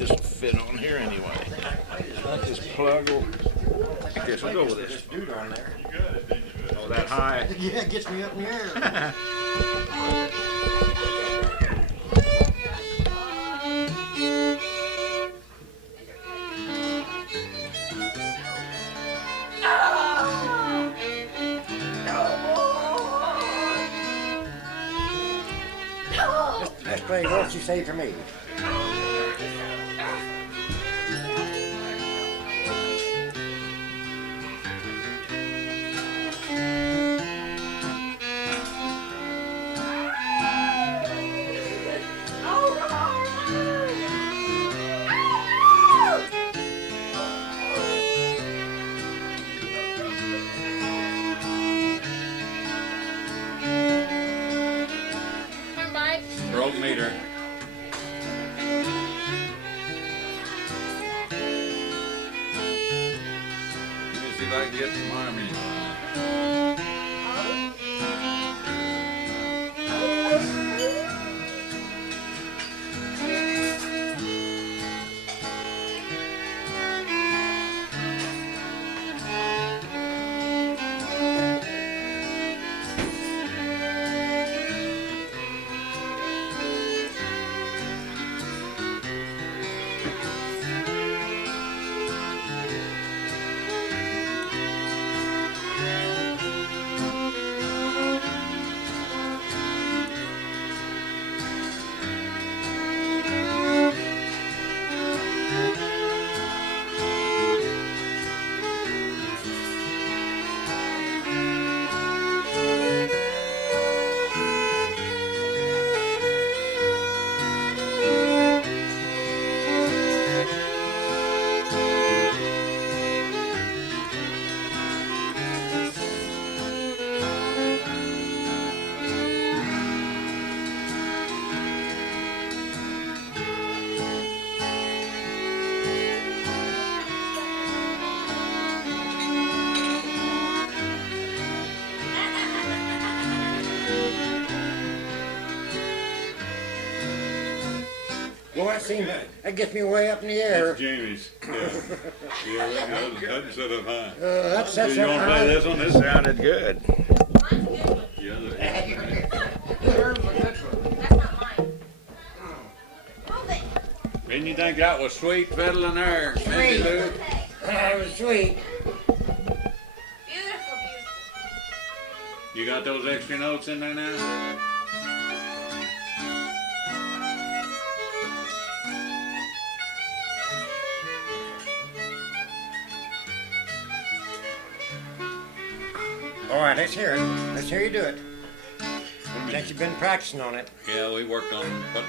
this will fit on here anyway. Like this plug will. I guess we'll go with this. Dude on there. Oh, that high. Yeah, it gets me up in the air. Let's play Waltz You Saved for me. Broke meter. Let me see if I can get some harmony. Well, that gets me way up in the air. That's Jamie's. Yeah, that set up high. That's Do you want to play this one? This sounded good. Mine's good. Yeah, That's not mine. Move it. didn't you think that was sweet fiddling there, Mindy Lou? Okay. That was sweet. Beautiful, beautiful. You got those extra notes in there now? All right, let's hear it. Let's hear you do it. Since you've been practicing on it. Yeah, we worked on putting.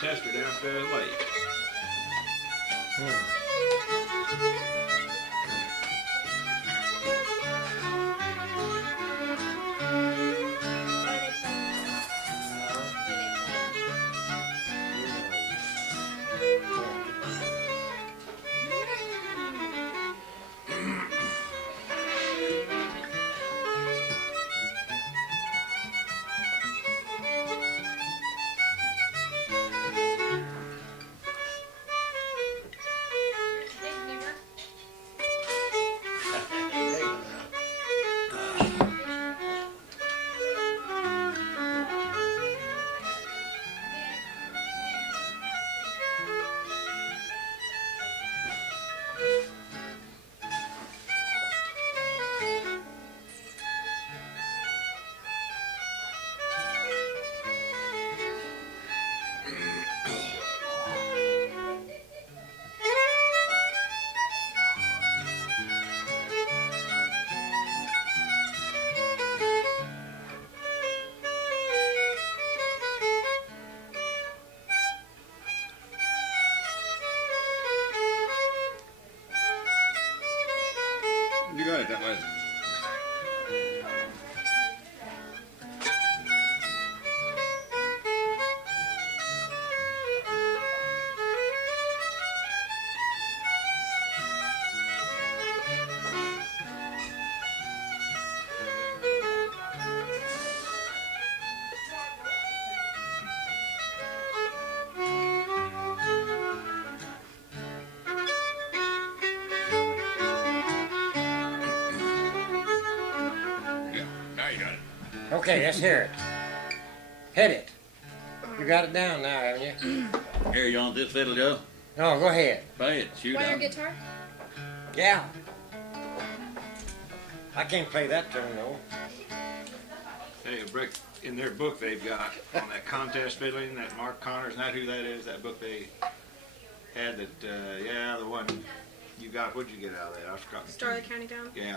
Tester downstairs late. Okay, let's hear it. Hit it. You got it down now, haven't you? Here, you want this fiddle, Joe? No, go ahead. Play it. Shoot Want your on. guitar? Yeah. I can't play that tune though. Hey, in their book they've got on that contest fiddling, that Mark Connor's not who that is, that book they had that, yeah, the one you got, what'd you get out of that? I forgot. Star of the County Down. Yeah.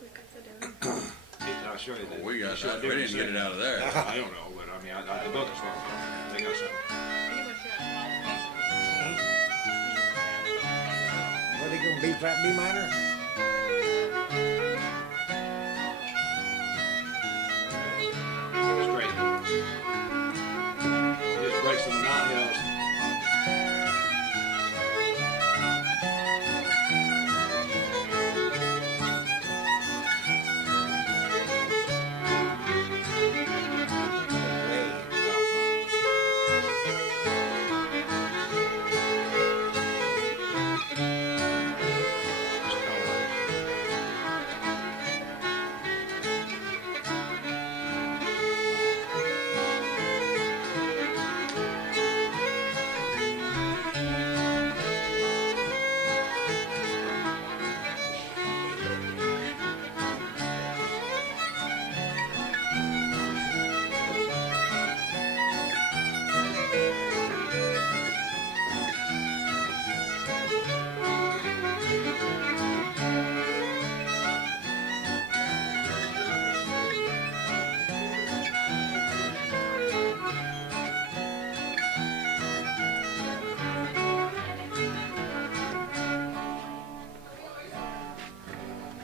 We've got that down. I'll show you that. We got Show that. We didn't get it out of there. I don't know, but I mean, the book is well, they got something. What are they gonna B flat, B minor? Straight. Just breaks the monotony of it.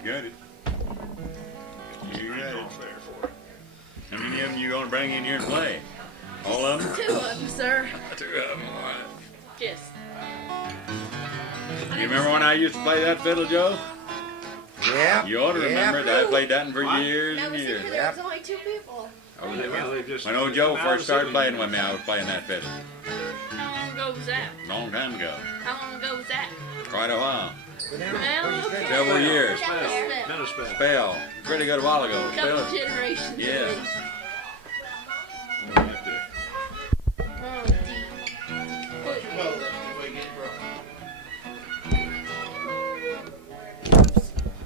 Got it. You got it. How many of them you gonna bring in here and play? All of them? 2 of them, sir. 2 of them. All right. Yes. You remember when I used to play that fiddle, Joe? Yeah. You ought to remember it. I played that for years That and was years. here. There was only 2 people. Oh, Well, they just- when old Joe first started playing with me, I was playing that fiddle. How long ago was that? Long time ago. How long ago was that? Quite a while. Well, okay. Several years. That was Spell. Smith. Been a spell. Spell. Pretty good while ago. Couple Spell. generations. Yeah. At least. Oh,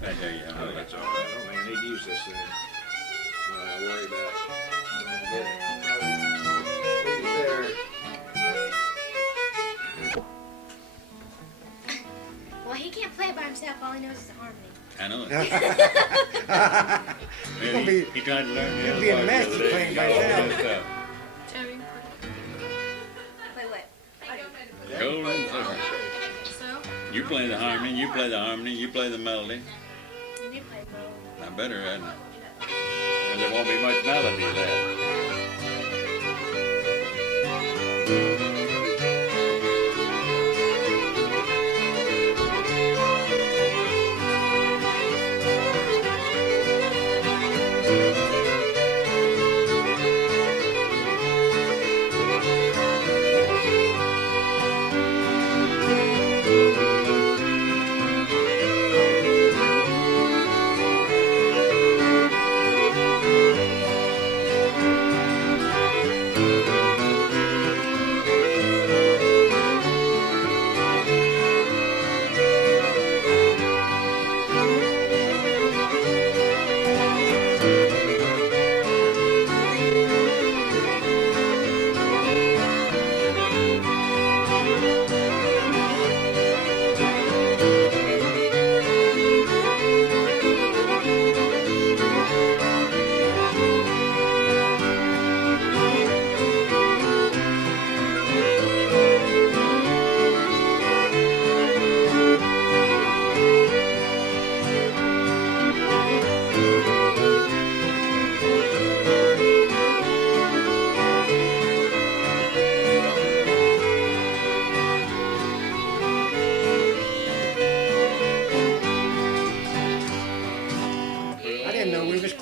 I tell you, Oh, that's all right. I don't think I need to use this thing. I worry about it. Well, he can't play by himself. All he knows is the harmony. I know it. You're gonna He be- tried to learn the you'll other be a part mess the other day. playing He by got all yourself. messed up. Terry. Play what? Gold and silver. So, You play the harmony, you play the harmony, you play the melody. You need to play both. I better, and there won't be much melody left.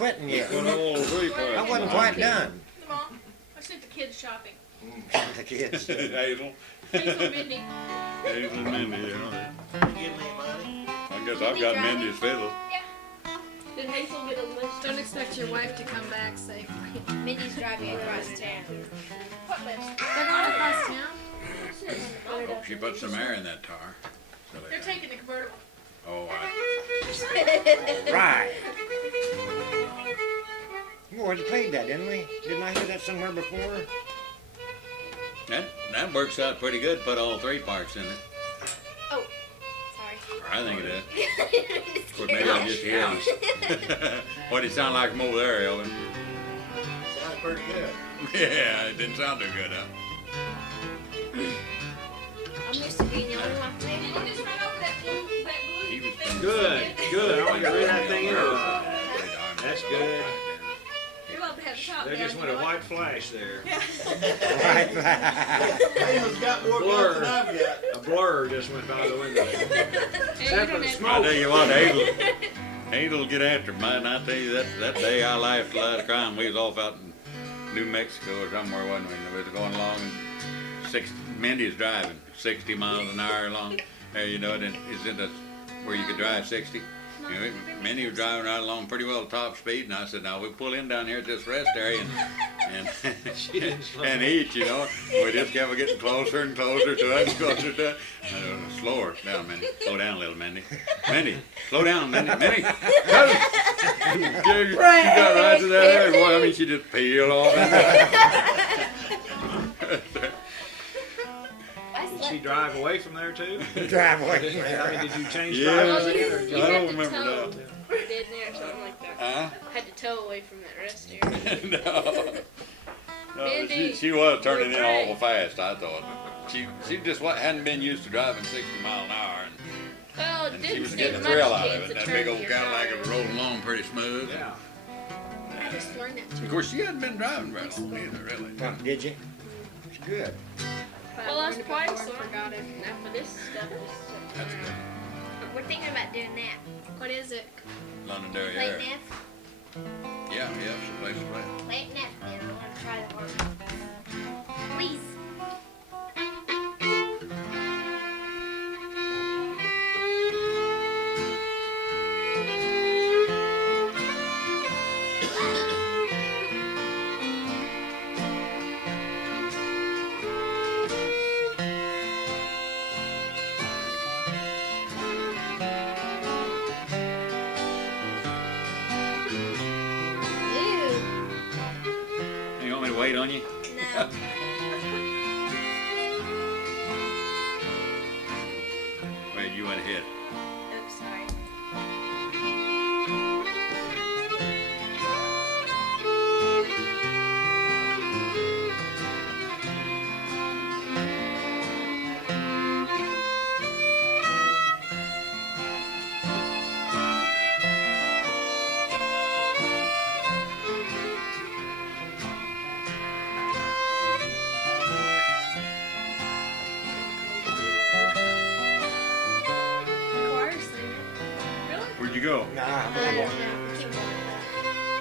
quitting yet. Good old Brayfield. I wasn't quite done. Come on. I sent the kids shopping. The kids. Hazel. Hazel, Mindy. Hazel and Mindy, yeah. Give me money. I guess I've got Mindy's fiddle. Yeah. Did Hazel get a list? Don't expect your wife to come back safely. Mindy's driving across town. What list? They're going across town? Hope she put some air in that tar. They're taking the convertible. Oh, Right. We already played that, didn't we? Didn't I hear that somewhere before? that works out pretty good. Put all 3 parts in it. Oh, sorry. I think it is. Of course, maybe I just hear him. What did it sound like from over there, Elvin? Sounds pretty good. Yeah, it didn't sound too good, huh? I'm used to being the only one Did playing. you just run over that blue Good, good. I want you to read that thing into it. That's good. You're allowed to have the top There down. just went a white flash there. Right. Hazel's got more guts than I've got. A blur just went by the window. Hey, you Except for don't the have- I smoke. tell you what, Hazel'll get after mine. I tell you, that day I laughed a lot of crying. We was off out in New Mexico or somewhere, wasn't we? We was going along, and Mindy was driving 60 miles an hour along. You know, and it's in the where you could drive 60. You know, Mindy was driving right along pretty well top speed, and I said, "Now we pull in down here at this rest area and eat." You know, we just kept getting closer and closer to it, and closer to it. Slower down, Mindy. Slow down a little, Mindy. Mindy, slow down, Mindy. Mindy, she got right to that area. Boy, I mean, she just peeled off. Did she drive away from there too? Driveway. I mean, did you change Yeah. drivers again? Or I just- don't remember that. Did there or something like that. Huh? Had to tow away from that rest area. No, Mindy, she was turning in you're awful fast, I thought. She just hadn't been used to driving 60 miles an hour, Well, it and she didn't was seem getting a much thrill out chance of to it. That turn big old your Cadillac car. was rolling along pretty smooth. Yeah. I just learned that too. Of course, she hadn't been driving very long either, really. Oh, did you? It's good. Well, us twice, so forgot it. now for this stuff. That's good. We're thinking about doing that. What is it? Londonary Late Airs. Neff. Yeah, it's a place to play. Late Neff, man. I want to try the horn. Please. Ew. You want me to wait on you? No. Wait, you went ahead. Oops, sorry. The choir singing. Really? Where'd you go? Nah, I I'm don't going. know. Keep going.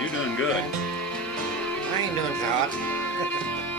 You're doing good. I ain't doing so hot.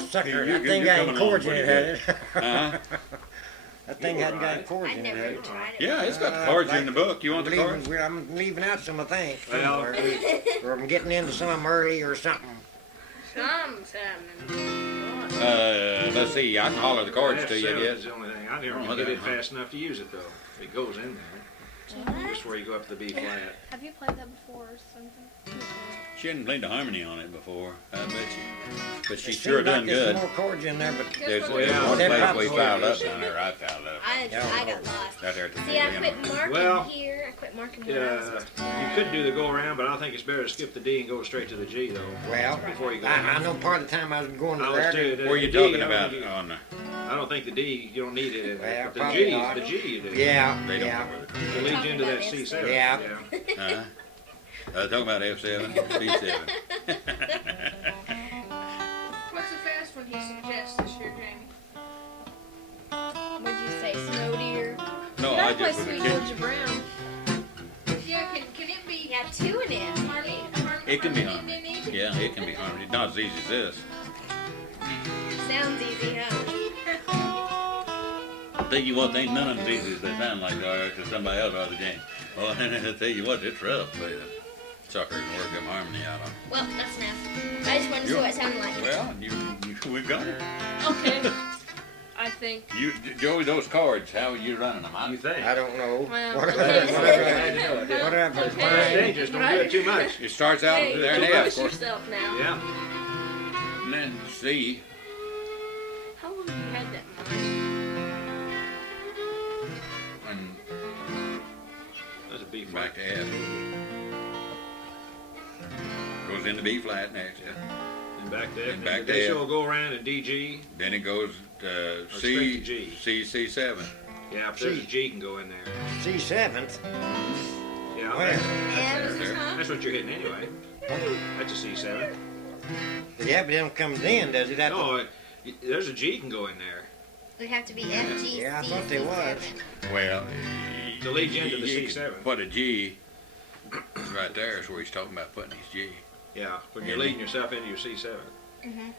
That sucker, You- that you- thing you're got coming chords in along it, pretty had it? Uh-huh. That thing hadn't got chords I in it, never had even it? tried it. Yeah, it's got the cards in the book. You want the leaving- cards? I'm leaving out some, I think. Well- or I'm getting into some early or something. Something's happening. Let's see. I can holler the cards to you, I F7 guess. is the only thing. I never Oh, can get it okay. fast enough to use it though. It goes in there. Just where you go up to the B flat. Have you played that before or something? She hadn't played the harmony on it before, I bet you. But she's It sure seems like done there's good. more chords in there, but There's Well, yeah, one that place probably we filed up is. down there. I filed up. I got lost. Out there at the See, I museum. quit marking Well, here. I quit marking where I was supposed to You could do the go around, but I think it's better to skip the D and go straight to the G though. well, Before you go. I know part of the time I was going to I was there. too. Where are you The D, talking I don't about think you- on the? I don't think the D, you don't need it in Well, there. But the probably G, not. the G you do. Yeah, They don't yeah. know where the It leads Talking into about that F7. C7. Yeah. Uh-huh. Talking about F7, B7. What's the fast one he suggests this year, Jamie? What'd you say, Snow Deer? No, You I gotta play just was a Sweet kid. Georgia Brown. Yeah, can it be Yeah, 2 and F. harmony? It can be harmony. harmony. Yeah, it can be harmony. Not as easy as this. Sounds easy, huh? I'll tell you what, ain't none of them as easy as they sound like they are to somebody else other than. Well, I'll tell you what, it's rough to play the sucker and work them harmony out on. Well, that's enough. I just wanted to see what it sounded like. Well, we've got it. Okay. I think. Joey, those cards, how are you running them? You think? I don't know. Well, Whatever, okay. whatever. It's dangerous. Don't do it too much. It starts out Hey, there in don't F, push of course, yourself now. Yeah. and then C. How long have you had that mind? And That's a B flat. back to F. Goes into B flat next. And back to F. And back to They F. still go around in D, G. Then it goes straight to C, G. C7. Yeah, if there's a G can go in there. C7th. Yeah, Where? that's what you're hitting anyway. That's a C7. Yeah, but it don't come in, does it? No, there's a G can go in there. It'd have to be F, G, Yeah, I C, thought there was. C7. Well, To lead you into the C7. Put a G right there is where he's talking about putting his G. Yeah, when you're leading yourself into your C7.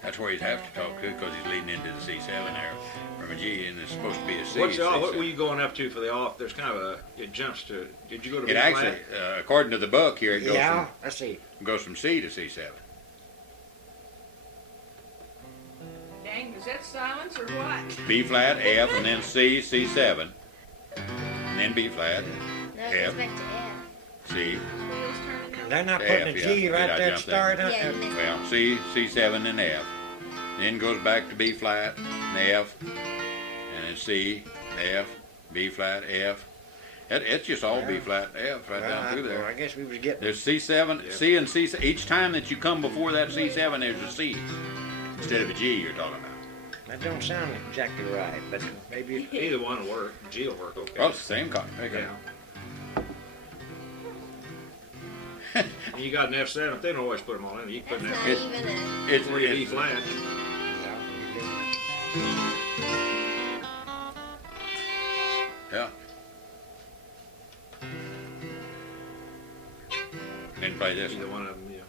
That's where he'd have to talk to because he's leading into the C7 there from a G and it's supposed to be a C. What C7. were you going up to for the off? There's kind of a, it jumps to, did you go to B It actually, flat? according to the book here, it Yeah, let's see. goes from C to C7. Dang, is that silence or what? B flat, F, and then C, C7, and then B flat, No, it F. goes back to F. C, Wheels turning out. They're not F, putting a G yeah. right Did I there at jump the start. Yeah, you missed well, C, C7, and F. Then goes back to B flat, and F, and then C, F, B flat, F. It's just all B flat, F right down through Well, there. I guess we was getting. There's C7, C and C. Each time that you come before that C7, there's a C instead of a G you're talking about. That don't sound exactly right, but maybe. Either one will work. G will work okay. Well, it's the same card. Okay. Yeah. And you got an F7. They don't always put them all in. You can That's put an not F even a. It's, or your B it's flat. yeah. Then play this Either one. one of them. Yeah.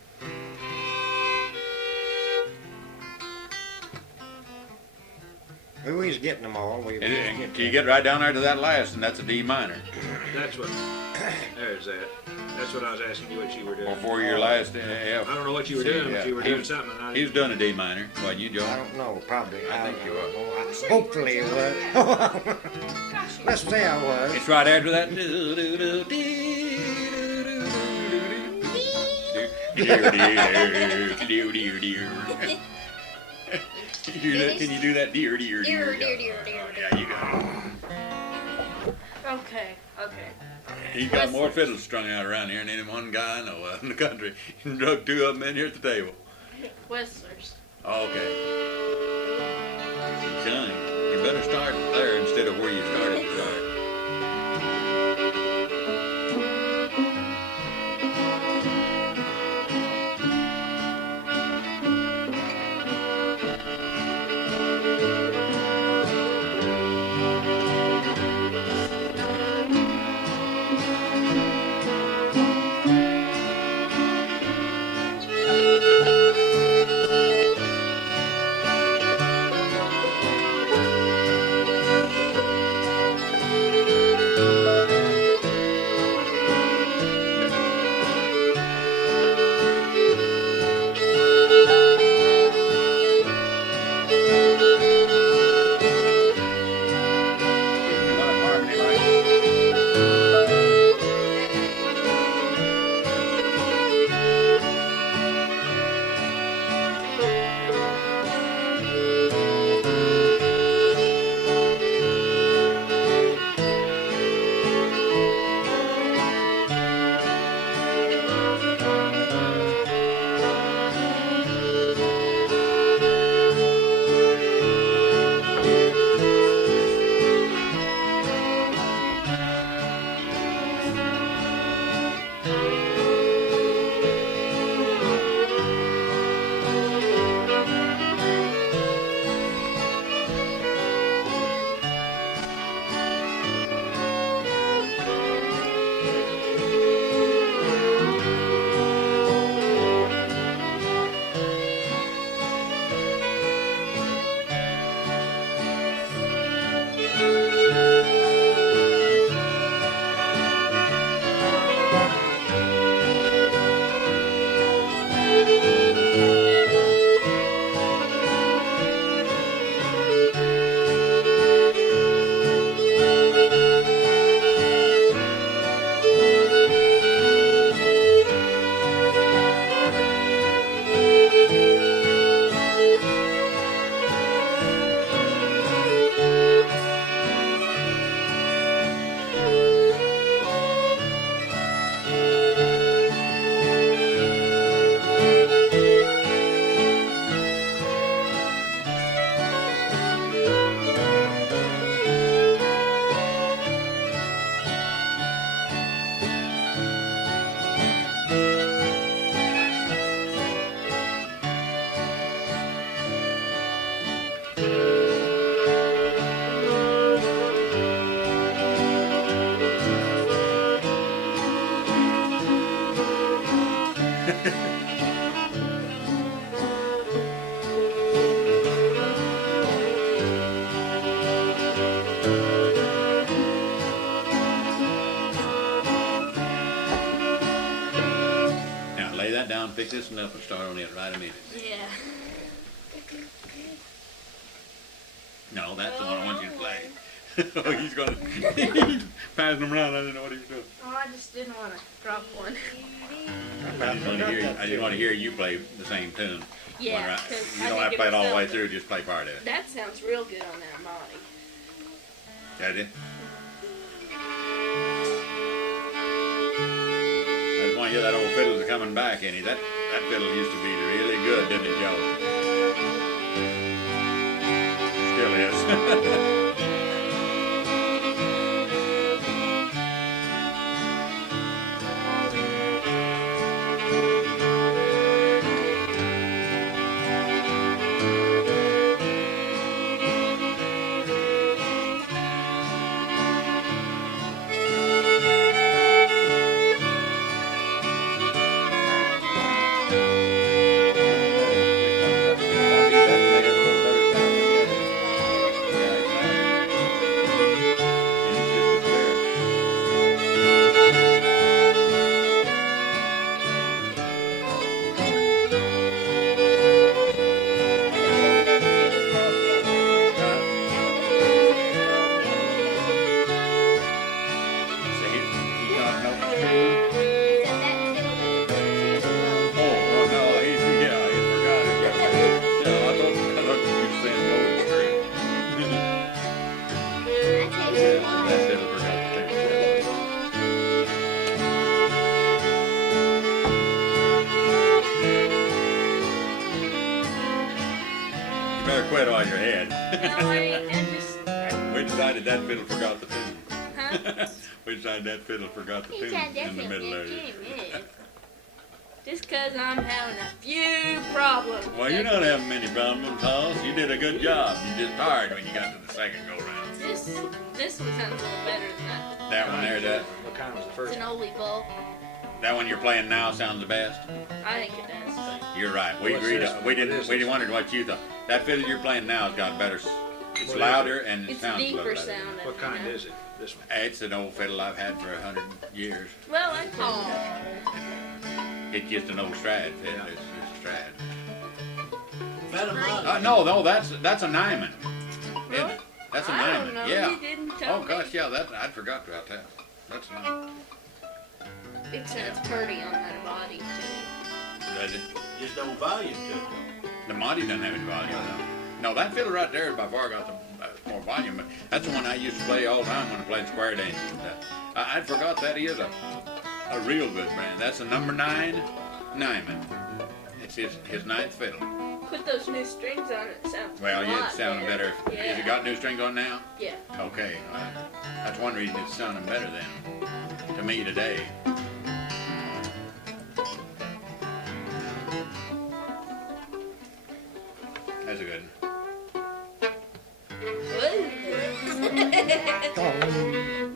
We was getting them all. And you get right down there to that last, and that's a D minor. That's what. There's that. That's what I was asking you what you were doing. Before your last F. I don't know what you were See, doing, yeah. but you were He doing was- something. And I He was doing a D minor, wasn't you, I Joe? don't know, probably. I think you don't were. know. Hopefully it was. Gosh, you Let's say I was. It's right after that. Can you do that? Dear, dear, Dear, dear. dear, dear, dear. Yeah, you got it. Okay, okay. He's got more fiddles strung out around here than any one guy I know of in the country. He drug two of them in here at the table. Whistlers. Okay. Son, you better start there instead of where you started to start. pick this one up and start on it right immediately. Yeah. No, that's the one I want you to play. Oh, he's gonna he's passing them around. I didn't know what he was doing. Oh, I just didn't want to drop one. I just want to hear you play the same tune. Yeah, Right. 'cause You I don't think have to play it all the way sounds- through. Just play part of it. That sounds real good on that body. That it? I just want to hear that old fiddle's coming back, ain't he? That fiddle used to be really good, didn't it, Joe? Still is. Quit on your head. No, I just. We decided that fiddle forgot the tune. Huh? We decided that fiddle forgot the tune in the middle there. Just because I'm having a few problems. Well, you're not having many problems, Hoss. You did a good job. You just tired when you got to the second go round. This one sounds a little better than that. That one there, that What kind was the It's first an one? oldie bowl. that one you're playing now sounds the best. I think it does. You're right. We What's agreed. this? We What didn't. is We this? wondered what you thought. That fiddle you're playing now has got better. It's What is louder and it It's sounds a little deeper better. sounding. What kind you know? is it? This one? It's an old fiddle I've had for 100 years. Well, I think. It's just an old Strad fiddle. Yeah. It's a Strad. Fed 'em up. No, that's a Nyman. Isn't Really? it? That's a I Nyman. don't know. Yeah. You didn't tell Oh me. gosh, yeah. I forgot about that. That's a Nyman. It sounds pretty on that body too. Does it? Just no volume to it though. The Monty doesn't have any volume. No, that fiddle right there by far got the more volume. But that's the one I used to play all the time when I played square dance. I forgot that he is a real good brand. That's a number 9 Nyman. It's his ninth fiddle. Put those new strings on it. Sounds Well, a yeah, lot it's sounding better. Yeah. Has it got new strings on now? Yeah. Okay. That's one reason it's sounding better then. To me today. That's a good one.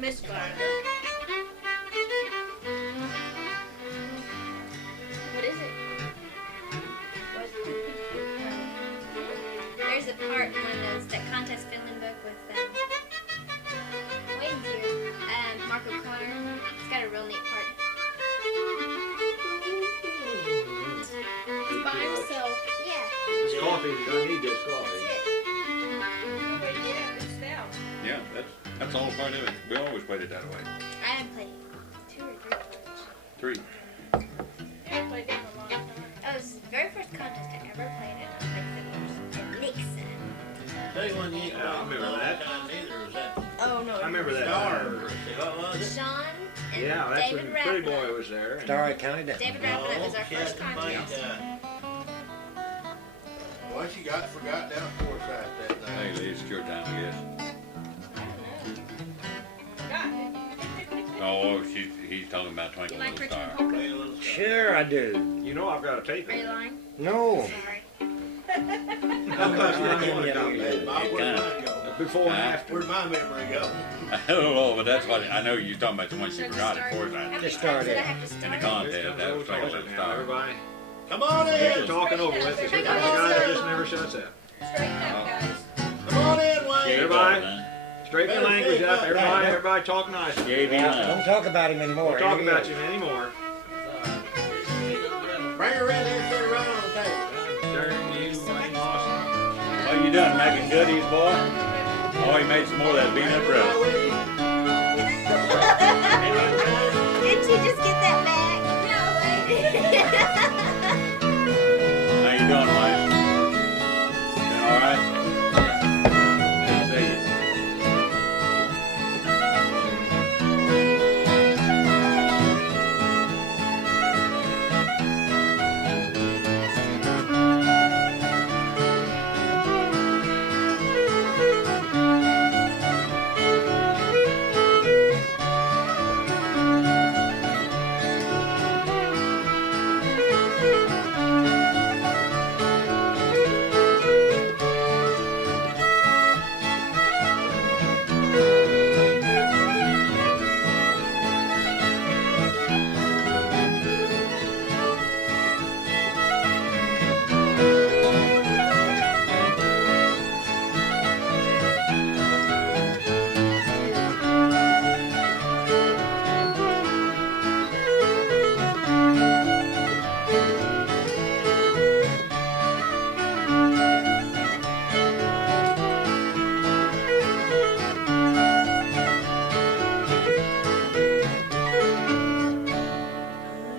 Misfire. What is it? There's a part in one of those, that contest filming book with Wayne's here, Mark O'Connor. It's got a real neat part. By himself. Yeah, This coffee, you're gonna need this that's coffee. it. Yeah, that's all part of it. We always played it that way. I haven't played it 2 or 3 times. 3. I played it for a long time. That was the very first contest I ever played in. I played fiddlers in Nixon. Tell you one you ain't Yeah, I remember played that. times either. Was that Oh no. I remember that. Star? What was it? Sean and Yeah, that's David when Pretty Boy Rappa. was there. Starry County down. David Rappa, that was our she first had to play, contest. What she got forgot down Forsyth that Hey, night. Lee, it's your time, I guess. I don't know. Oh, he's talking about Twinkle You like Little Richmond Star. Polka? Play a little star. Sure I do. You know I've got a tape Are in you there. lying? No. Sorry. How much Yeah, did you yeah, got, yeah. man? Bob, It where'd kinda- mine go? Before and Huh? after. Where'd my memory go? I don't know, but that's what I know you're talking about the one she Should I forgot start? at How Forsyth. many Just times start did I it. have to In start the it? contest, that was Twinkle Little Now, Star. everybody, Come on get your in! talking over with. This is the guy that just never shuts up. Straighten up, guys. Come on in, Wayne! Everybody. Straighten the language up. Everybody talk nice. Gave him Yeah, don't talk about him anymore. Don't talk Here he about is. you anymore. Bring her in here and sit around on the table. Darn you, Wayne Lawson. What you done, making goodies, boy? Oh, he made some more of that peanut bread. Didn't you just get that back? How you doing, Wayne? Doing all right? Good to see you.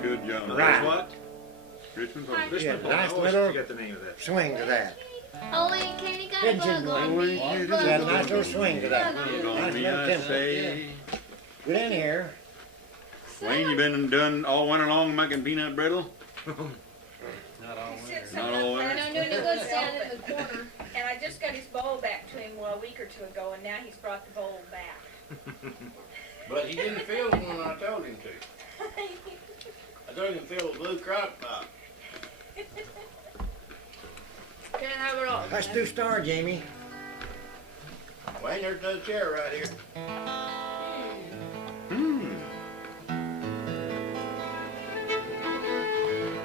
Good job. Right. What? Richmond Polka. Richmond Polka. nice I always little- forget the name of that. Swing to that. Holy Kenny got a Didn't you, bug on Wayne? me. You had a nice little swing to that. Bug on me. Gonna Nice be little I tempo. say. Get in here. Wayne, you been done all winter long making peanut brittle? Not all Not all winter. No, no, no, go stand in the corner. And I just got his bowl back to him a week or two ago, and now he's brought the bowl back. But he didn't fill it when I told him to. I told him to fill the blue crock pot. Can't have it all. Let's do star, Jamie. Wayne, there's another chair right here.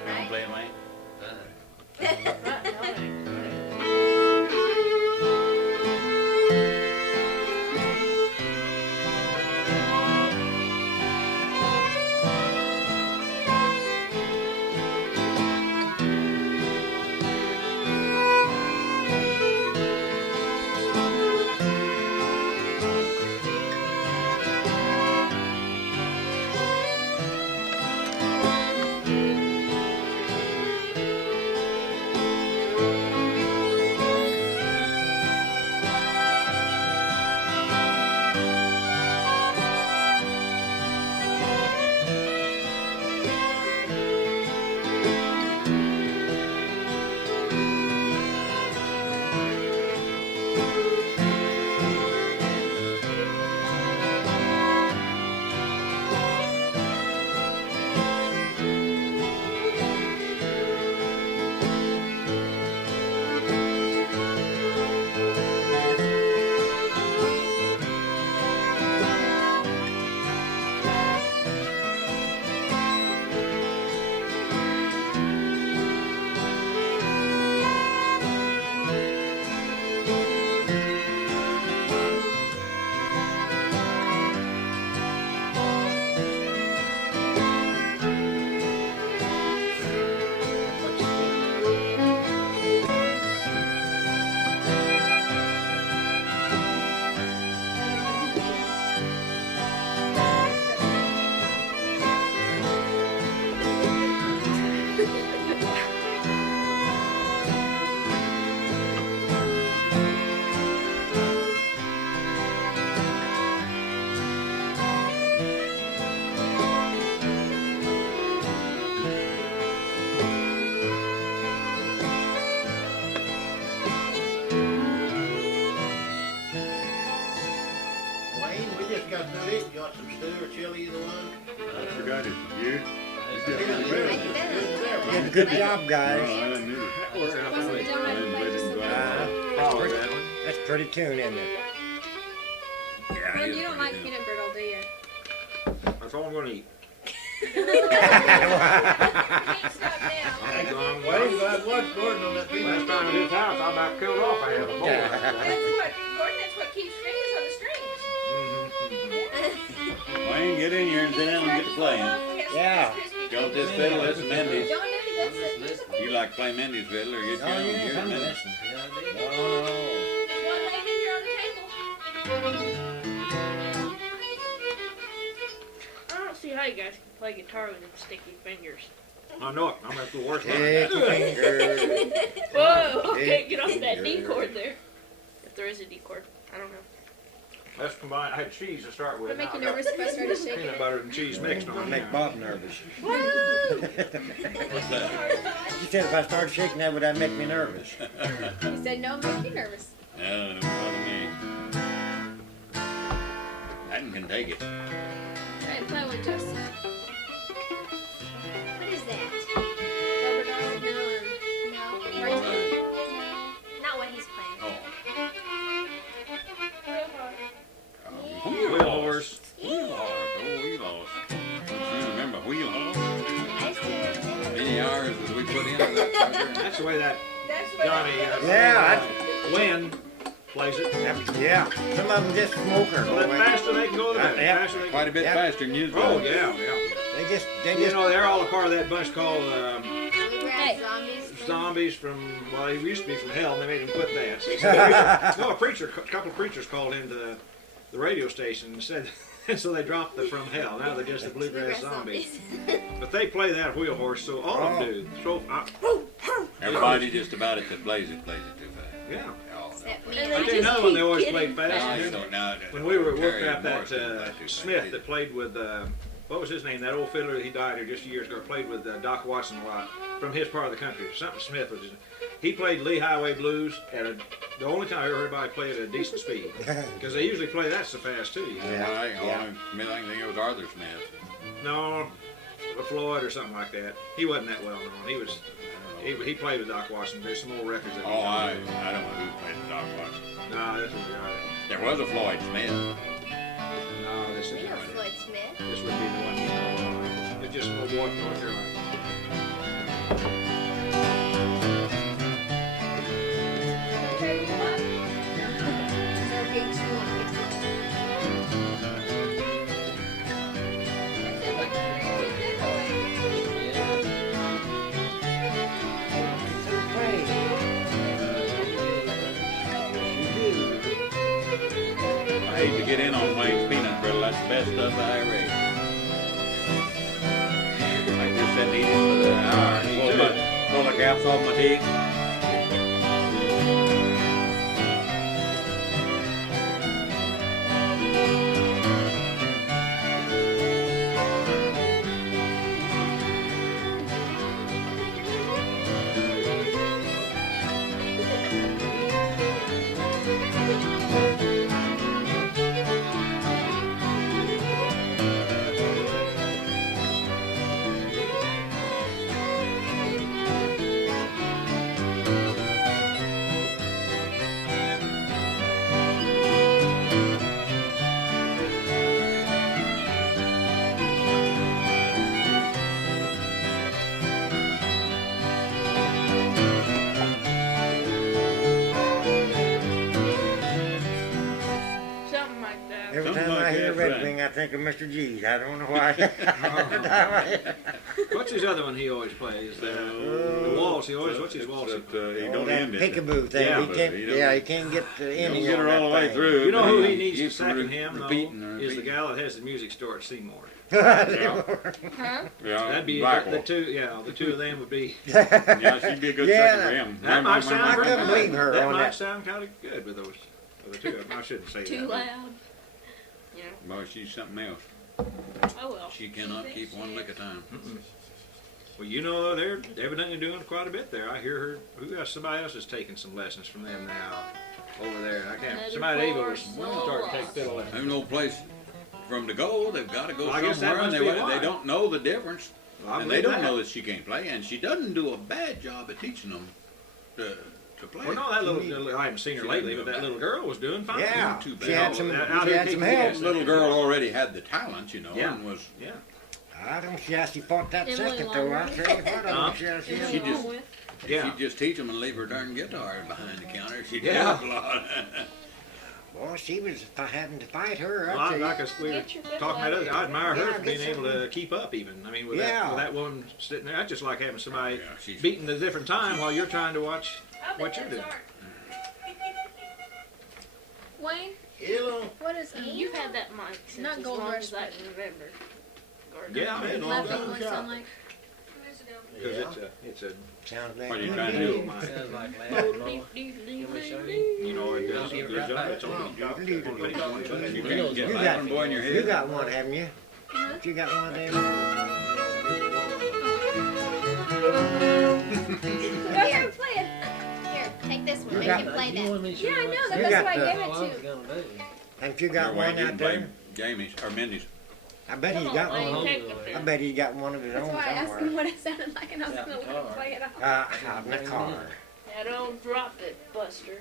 Wanna play it, Wayne? Wayne, we just got through eating. You want some stew or chili, either one? I forgot it. You? Yeah, really, it's good there, Did a Wayne. good job, Oh, guys. I didn't know. Wasn't it done right by just Follow that one. That's pretty tune, isn't it? Well, you don't like peanut brittle, do you? That's all I'm gonna eat. Can't stop now. Wayne, glad watch Gordon on that Last peanut. time at his house, I about killed off a Gordon, that's what keeps fingers on the strings. Wayne, get in here and sit down and get to playing. Yeah. Don't this fiddle, this is Mindy's. Don't do the good like to play Mindy's fiddle or get your Oh, own yeah, here in a come minute. listen. Yeah, I did. No, no. There's one laying in here on the table. I don't see how you guys can play guitar with them sticky fingers. I know it. I'm gonna have to work on Take it. your finger. Whoa! Okay, Hey, get off that D finger. chord there. If there is a D chord, I don't know. Let's combine. I had cheese to start with. Would it make Now you I got nervous if I started shaking peanut it? butter and cheese mixed on it. Make Bob nervous. Woo! What's that? She said if I started shaking that, would that make me nervous? He said no, make you nervous. No, don't bother me. I can take it. Try and play with Justin. What is that? Rubber doll? No. Right? Not what he's playing. Oh. Wheel horse. Wheel horse. Oh, wheel horse. Don't you remember wheel horse? I used to. Many hours that we put into that sucker. That's the way that That's what Johnny Yeah, Lynn plays it. Yeah, some of them just smoker. Well, the faster they can go, the better. Yeah. The faster they Quite a can. bit Yeah. faster than usual. Oh yeah, yeah. They You just. know, they're all a part of that bunch called Bluegrass zombies. Zombies from. Well, he used to be from hell, and they made him quit that. So, a couple of preachers called into the radio station and said. So they dropped the from hell. Now they're just the bluegrass zombies. But they play that wheel horse, so all of them do. So, Everybody just about it that plays it too fast. yeah. Oh, Except no. me. And I they tell you just another one keep they always getting played fast. I and don't know. When we were working Terry out that Morris didn't play too fast Smith either. that played with, what was his name? That old fiddler, he died here just years ago, played with Doc Watson a lot from his part of the country. Something Smith was his, he played Lee Highway Blues at the only time I ever heard anybody play at a decent speed. Because they usually play that so fast too. You know? Yeah. I think it was Arthur Smith. No, Floyd or something like that. He wasn't that well known. He was, he played with Doc Watson. There's some old records that he Oh, I done. don't know who played the Doc Watson. No, this is the guy. There was a Floyd Smith. No, this is We the know guy. Floyd Smith. This would be the one you know. It's just from Warren, North Carolina. So big, too. I hate to get in on Wayne's peanut brittle. That's the best stuff I ever ate. I just sat eating for the hour. Pull the caps off my teeth. Something like that. Every Something time I like hear that, Redwing, I think of Mr. G's. I don't know why. What's his other one he always plays? The waltz. He always. What's his waltz? He Oh, don't that end it. peekaboo thing. Yeah, he can't. he don't- Yeah, he can't get the You don't ending get on her all the that way thing. through. You know who he but needs to keeps second him though? repeating and Is the repeating. gal that has the music store at Seymour. Yeah. Huh? Yeah, That'd be Blackwell. the two. Yeah, the two of them would be. Yeah, she'd be a good Yeah. second for him. That might sound. I pretty couldn't good. believe her That on might that. sound kind of good with those. With the two of them. I shouldn't say Too that. loud. Yeah. Boy, she's something else. Oh well. She cannot keep one lick at a time. Well, you know, they're evidently doing quite a bit there. I hear her. Somebody else is taking some lessons from them now over there. I can't. Another Somebody Ava was four starting to take solos. fiddle lessons. There's no place for them to go. They've got to go Well, I guess that somewhere, and must be they why. don't know the difference. Well, I And they believe don't that. know that she can't play, and she doesn't do a bad job at teaching them to play. Well, no, that little. I haven't seen her She layly, didn't but go that back. little girl was doing fine. Yeah, Not too she bad. had some. Out She here had some kicking help. ass. This little girl already had the talent, you know, Yeah. and was Yeah. I don't see how she fought that Emily second though. I Longworth. tell you what, I don't see how she. Emily She just- Longworth. Yeah. she'd just teach them and leave her darn guitar behind the counter. She'd Yeah. help a lot. Boy, she was having to fight her. Well, I'd like say. we were Get your fiddle talking about out. others, I admire her Yeah, for being get able to some- keep up even. I mean, with, Yeah. that woman sitting there, I just like having somebody Yeah, she's- beating a different time while you're trying to watch I'll bet what you're those doing. aren't. Wayne, Hello. what is you've had that mic since Not as Gold long Rush, as I can remember. Yeah, I mean, Left Long voice shot. sound like? because it's a Sounds like What are you me. trying to do? mic. Sounds like that. You You know, it does. It goes up. It's only You one can't get You that got, one boy in your you head. got one, haven't you? You got one of them? Go ahead and play it. Here, take this one. You Make got- him play You that. wanted me to Yeah, I show know. you You That's got why I the- gave what I it was to. gonna do. Haven't you Your got way one you out can play there? Jamie's or Mindy's. I bet Come he's on, got Wayne, one. take I the bet he's got one of his That's own why I asked him somewhere. what it sounded like, and I was Yeah, going to let car. him play it off. Out in the car. Now don't drop it, Buster.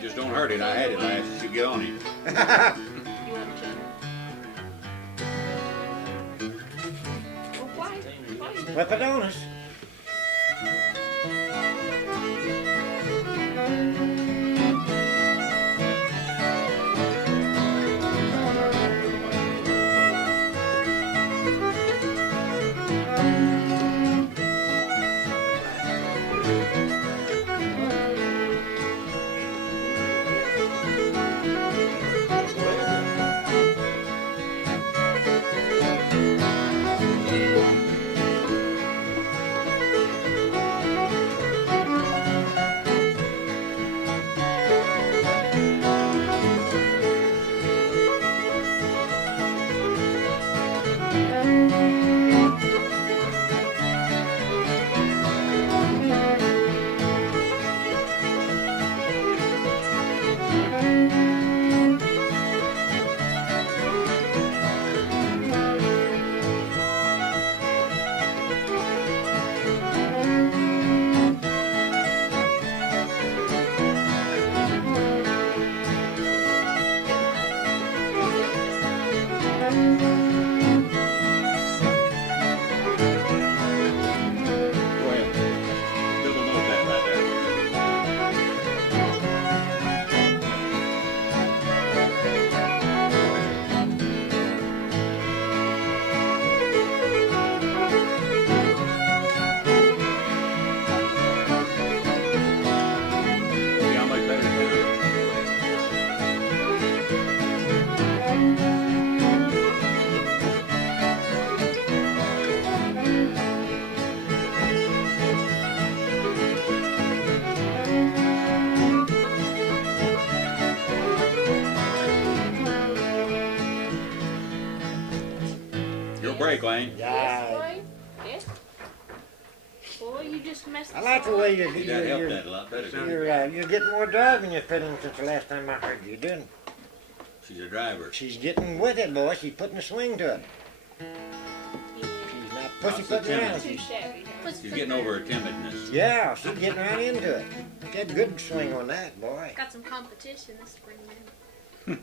Just don't hurt it. I had it last. You get on it. You want to? Well, why? Flip it on us. Go ahead. Double note that right there. See how much better it sounds? Your break, Lane. Yeah. Wayne? Yes? Boy, you just messed I us like the all way up. you're, That helped you're, that a lot better. you're getting more drive in your fiddling since the last time I heard you doing. She's a driver. She's getting with it, boy. She's putting a swing to it. Yeah. She's not Lots of pussyfooting around. Too shabby, huh? She's getting over her timidness. Yeah, she's getting right into it. Get a good swing on that, boy. Got some competition this spring, man. You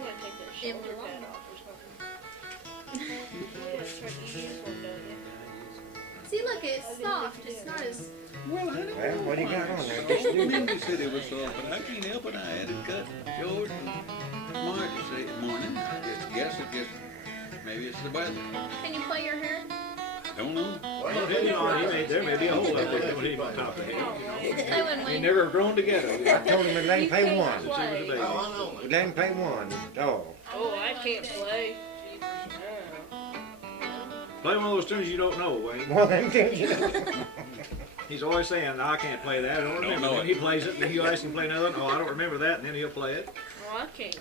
want to take that It shoulder belongs. pad off or something? Yeah, that's right. You use one, don't you? See, look, it's soft. It's not as. Well, honey, Well, what do you got on there? Just do it. Mindy said it was soft, but I can't help it. I had it cut. George and Marty say this morning. I just guess it just maybe it's the weather. Can you play your hair? Don't know. Well, depending on there may be a hole up there doing him on top of it. Play one, They Wayne. never grown together. I told him to let him pay can't one. play. Oh, I know. We let him pay one. Oh. Oh, I can't play. Play one of those tunes you don't know, Wayne. Well, them things you know. He's always saying, I can't play that. I don't remember. know Then it. he plays it, and then you ask him to play another one. Oh, I don't remember that, and then he'll play it. Oh, I can't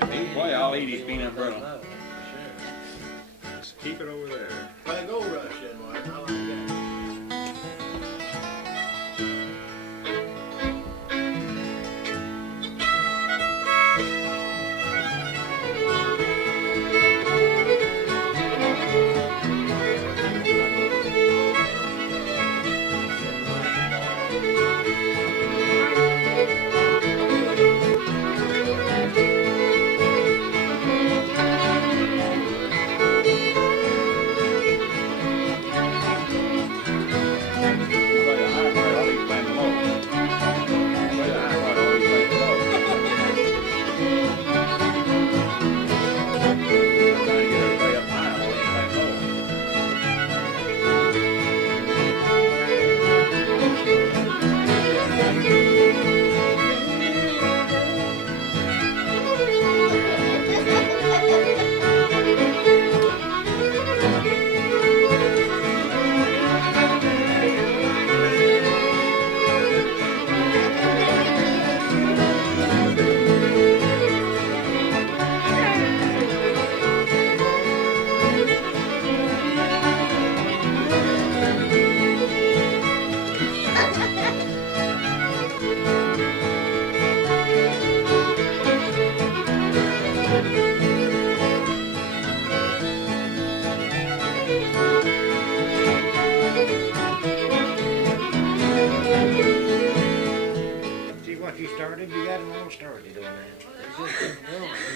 play. Boy, I'll eat his peanut brittle. No, sure. Just keep it over there. Play Gold Rush then, Wayne. I like that.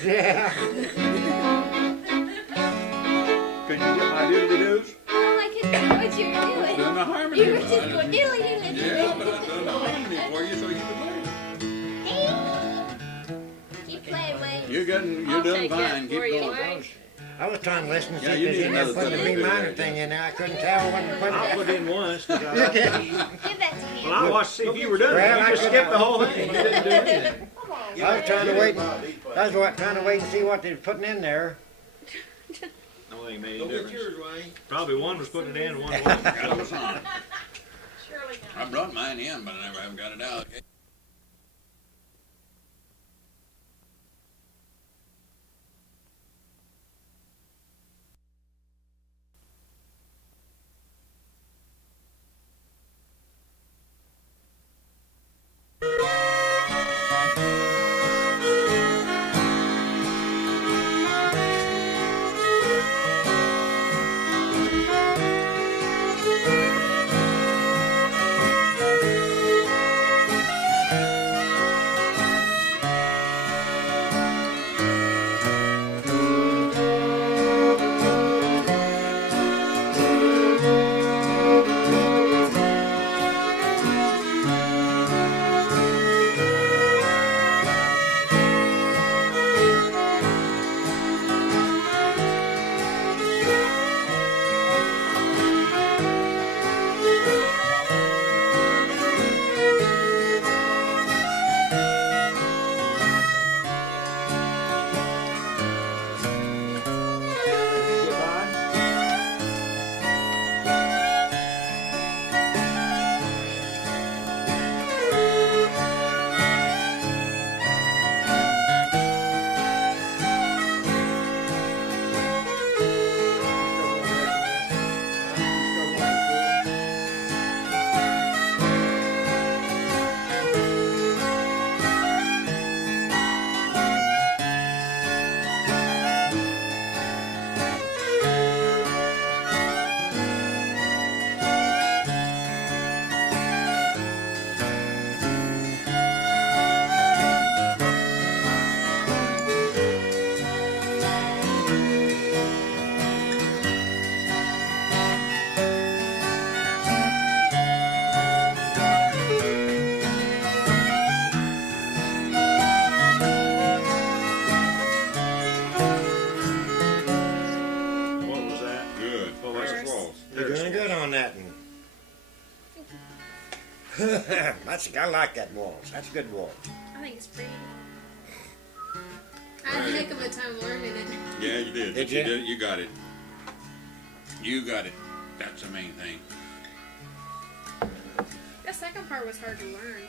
Yeah. Can you get my doodly-doos? Oh, I couldn't know what you were doing. Done the harmony. You were just going diddly diddly Yeah, but I done the harmony for you so you could learn. Keep playing, Wayne. You're doing take that fine. Keep for you, going. Wayne. I was trying to listen to Yeah, see you if need there's another putting the B fiddle minor there. thing in there. I couldn't tell when to put I'll it. put in once. 'Cause Give that to him. Well, I watched to see if you were doing Well, it. I You just could- skipped the whole thing. You didn't do anything. I was trying to wait. I was trying to wait and see what they were putting in there. No thing made Go any get difference. yours, Wayne. Probably one was putting it in and one wasn't. That was on. Surely I not. brought mine in, but I never have got it out. What was that? Good. What was it? You're doing good on that one. I like that waltz. That's a good waltz. I think it's pretty. I had a heck of a time learning it. Yeah, you did. Did you? You got it. You got it. That's the main thing. The second part was hard to learn.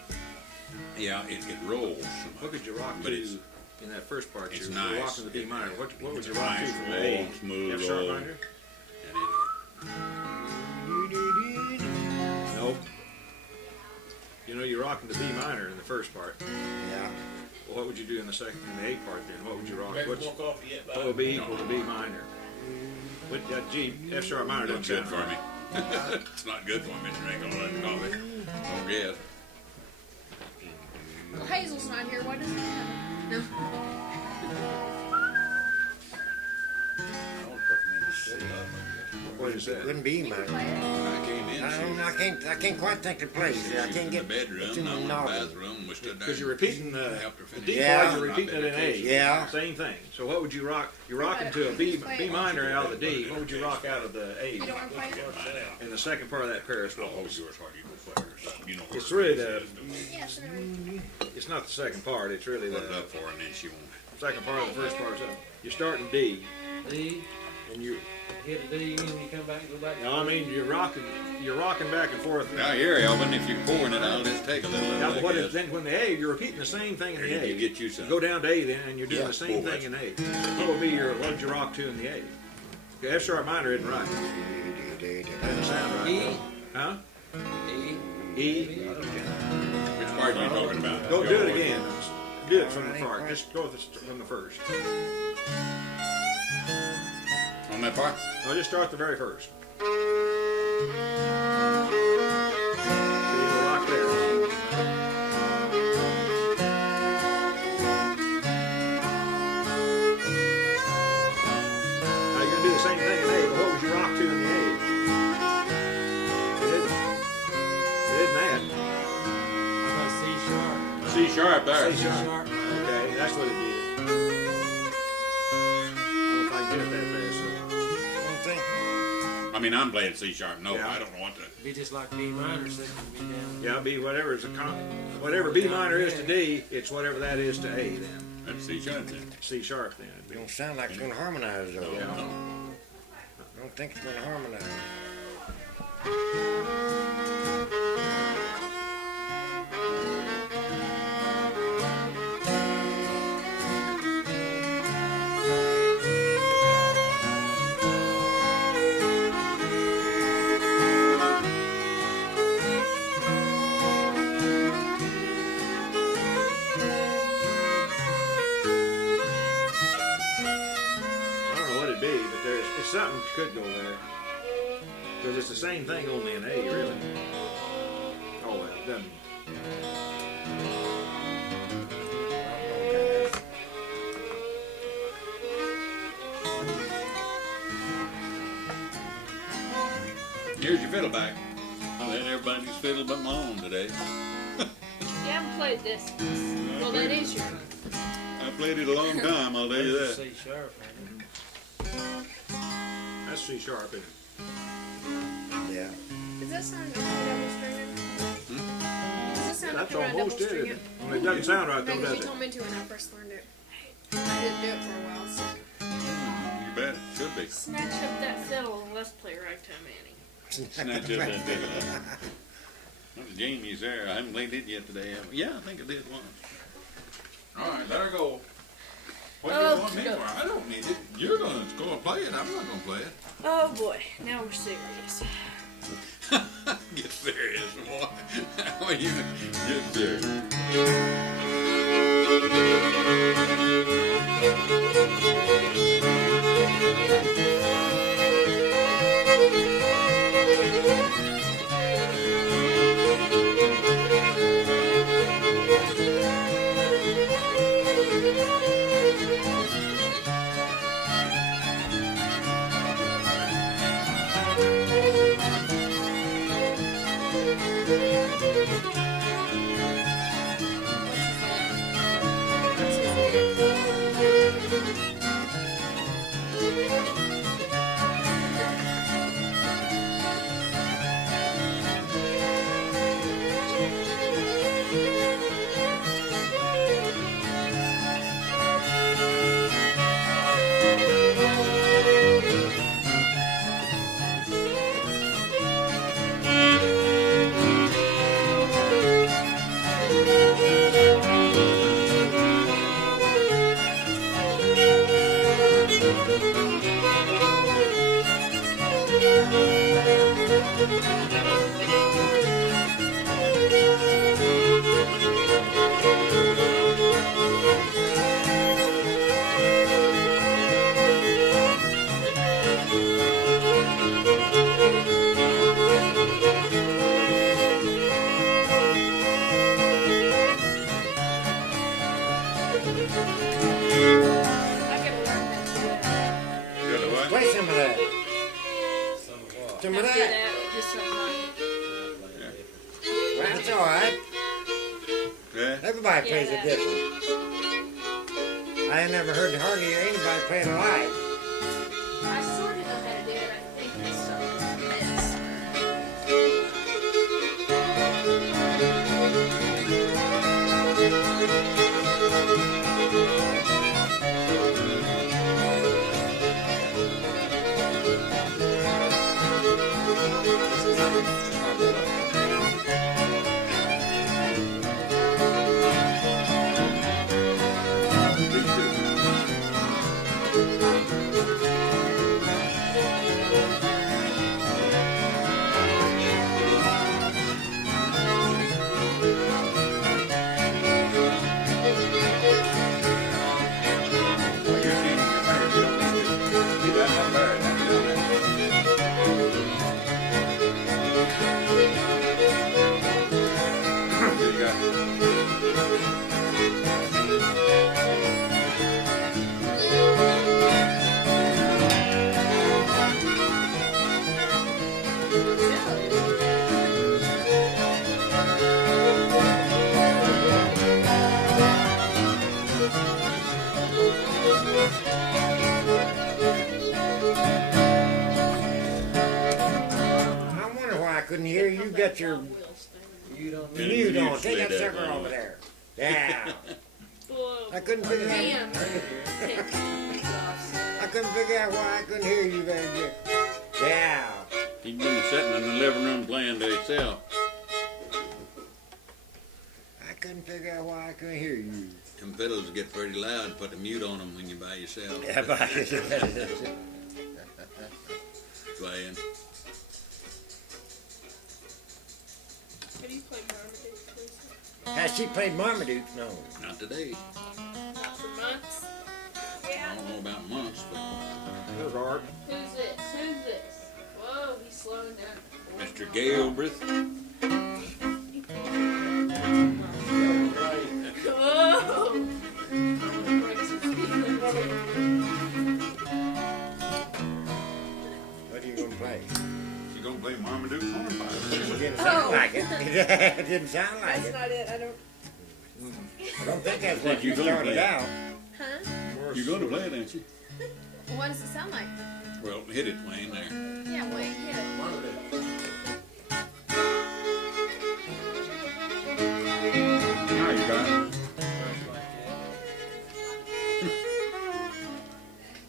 Yeah, it rolls. What could you rock But to it's- in that first part? it's You nice. were rocking the B minor. What would It's you a rock to nice from the roll, A? smooth F sharp roll. minor? And Nope. You know, you're rocking the B minor in the first part. Yeah. Well, what would you do in the second, in the A part then? What would you rock? Ready to What walk off yet, would bud? be equal to B minor? What, G, F sharp minor not doesn't good sound for right. me. It's not good for me to drink all that coffee. Don't guess. Well, Hazel's not here. Why doesn't he have it? No. What is that? Wouldn't be mine. When I came in, I can't quite think the place. I she was can't in get the bedroom, it's in and I the went in novel. the bathroom, and we stood there. Because you're repeating helped her the finish. D Yeah. part, you're repeating it in A. Yeah. Same thing. So what would you rock? You're rocking to a B minor out of the D. What would you rock out of the A? You don't want to play it? In the second part of that Paris Oh, waltz. yours hard. You go first. You know It's really the, Yes, and everything. it's not the second part, it's really put it the up for her, and then she won't. second part of the first part. So you're starting D, D, and you, hit the D, and you come back, go back. no, I mean, you're rocking back and forth. Now here, Elvin, if you're pouring it, I'll just take a little. Now, of it, what I is, guess. then when the A, you're repeating the same thing in the There A. you get you some. Go down to A then, and you're doing Yeah. the same thing in A. What would be your, what would you rock to in the A? Okay, F sharp minor isn't right. Doesn't sound right. E, Huh? E, E. Which part are you talking about? Go do it again. Do it from the part. Just go from the first. On that part? No, just start the very first. So you'll rock there. sharp there. C sharp. Okay, that's what it did. I don't know if I can get it that fast. One thing. I mean, I'm playing C sharp. No, Yeah. I don't want to. Be just like B minor, so it can be down. Yeah, B whatever is whatever B minor is to D, it's whatever that is to A then. That's C sharp then. C sharp then. It don't sound like it's gonna harmonize though. Yeah. I don't think it's gonna harmonize. I don't know what it'd be, but it's something could go there. Because it's the same thing, only in A, really. Oh, well, it doesn't. Here's your fiddle back. I let everybody's fiddle but my own today. You haven't played this. Well, that is your. I played it a long time, I'll tell you That's that. C sharp, ain't That's C sharp. Yeah. Does that sound like a double stringed? Does that sound That's like a double almost it. stringed? Only it doesn't sound right though, Because does you it? told me to when I first learned it. I didn't do it for a while, so. You bet. Should be. Snatch up that fiddle and let's play Ragtime Annie. Snatch up that fiddle. Well, Jamie's there. I haven't played it yet today. Yeah, I think I did once. All right, let her go. What do you want me for? I don't need it. You're going to go and play it. I'm not going to play it. Oh boy, now we're serious. Get serious, boy. How are you? Get serious. Play some of that. Some of Now do that. that, just some Well, it's all right. Yeah. Everybody plays Yeah. it different. I ain't never heard hardly anybody play it live. I sort of know how to do it. I think it's something this. couldn't hear you. Got your You don't Been mute on. usually Take that that sucker long. over there. Yeah. Whoa. I couldn't figure out. Damn. I couldn't figure out why I couldn't hear you very good. Yeah. He'd been sitting in the living room playing to himself. I couldn't figure out why I couldn't hear you. Them fiddles get pretty loud. Put the mute on them when you're by yourself. Yeah, but Playing. Have you played Marmaduke, Lisa? has she played Marmaduke? No. Not today. Not for months. I don't know about months, but Those are. Who's this? Who's this? Whoa, he's slowing down. Mr. Galbraith. Whoa! What are you gonna play? You gonna play Marmaduke hornpipe? It didn't sound like it. It didn't sound like That's it. not it. I don't. I don't think that's what Said you you gonna started play. out. Huh? You're gonna play it, ain't you? What does it sound like? Well, hit it, Wayne, there. Yeah, Wayne, hit it. Now you got it.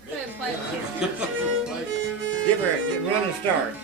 Go ahead and play it. Give her a run and start.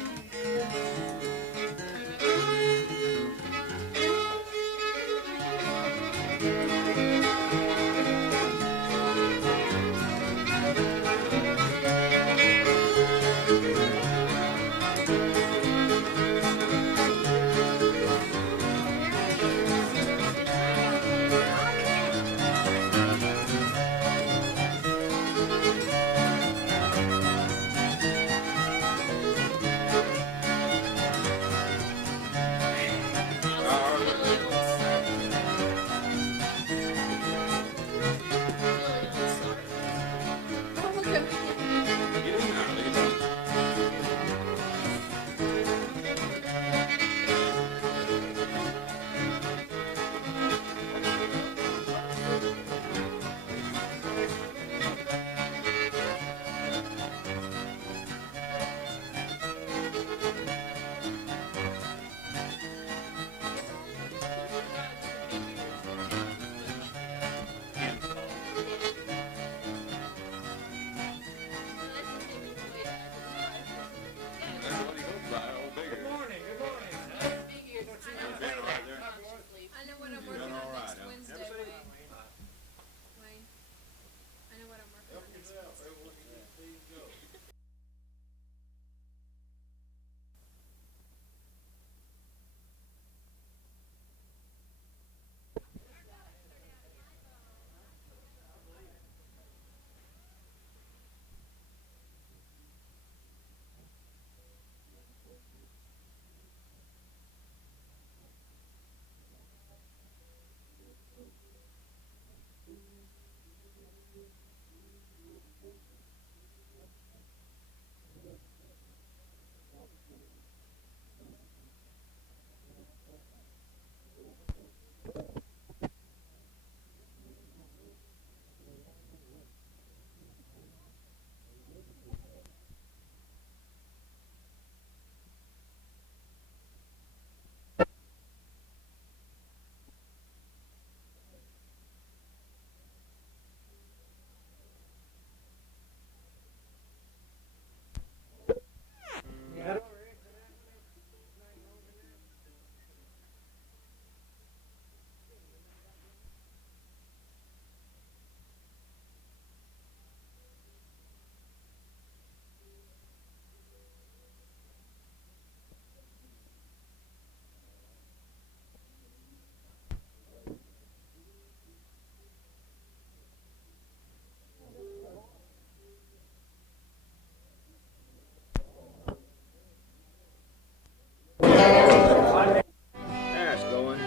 That's going.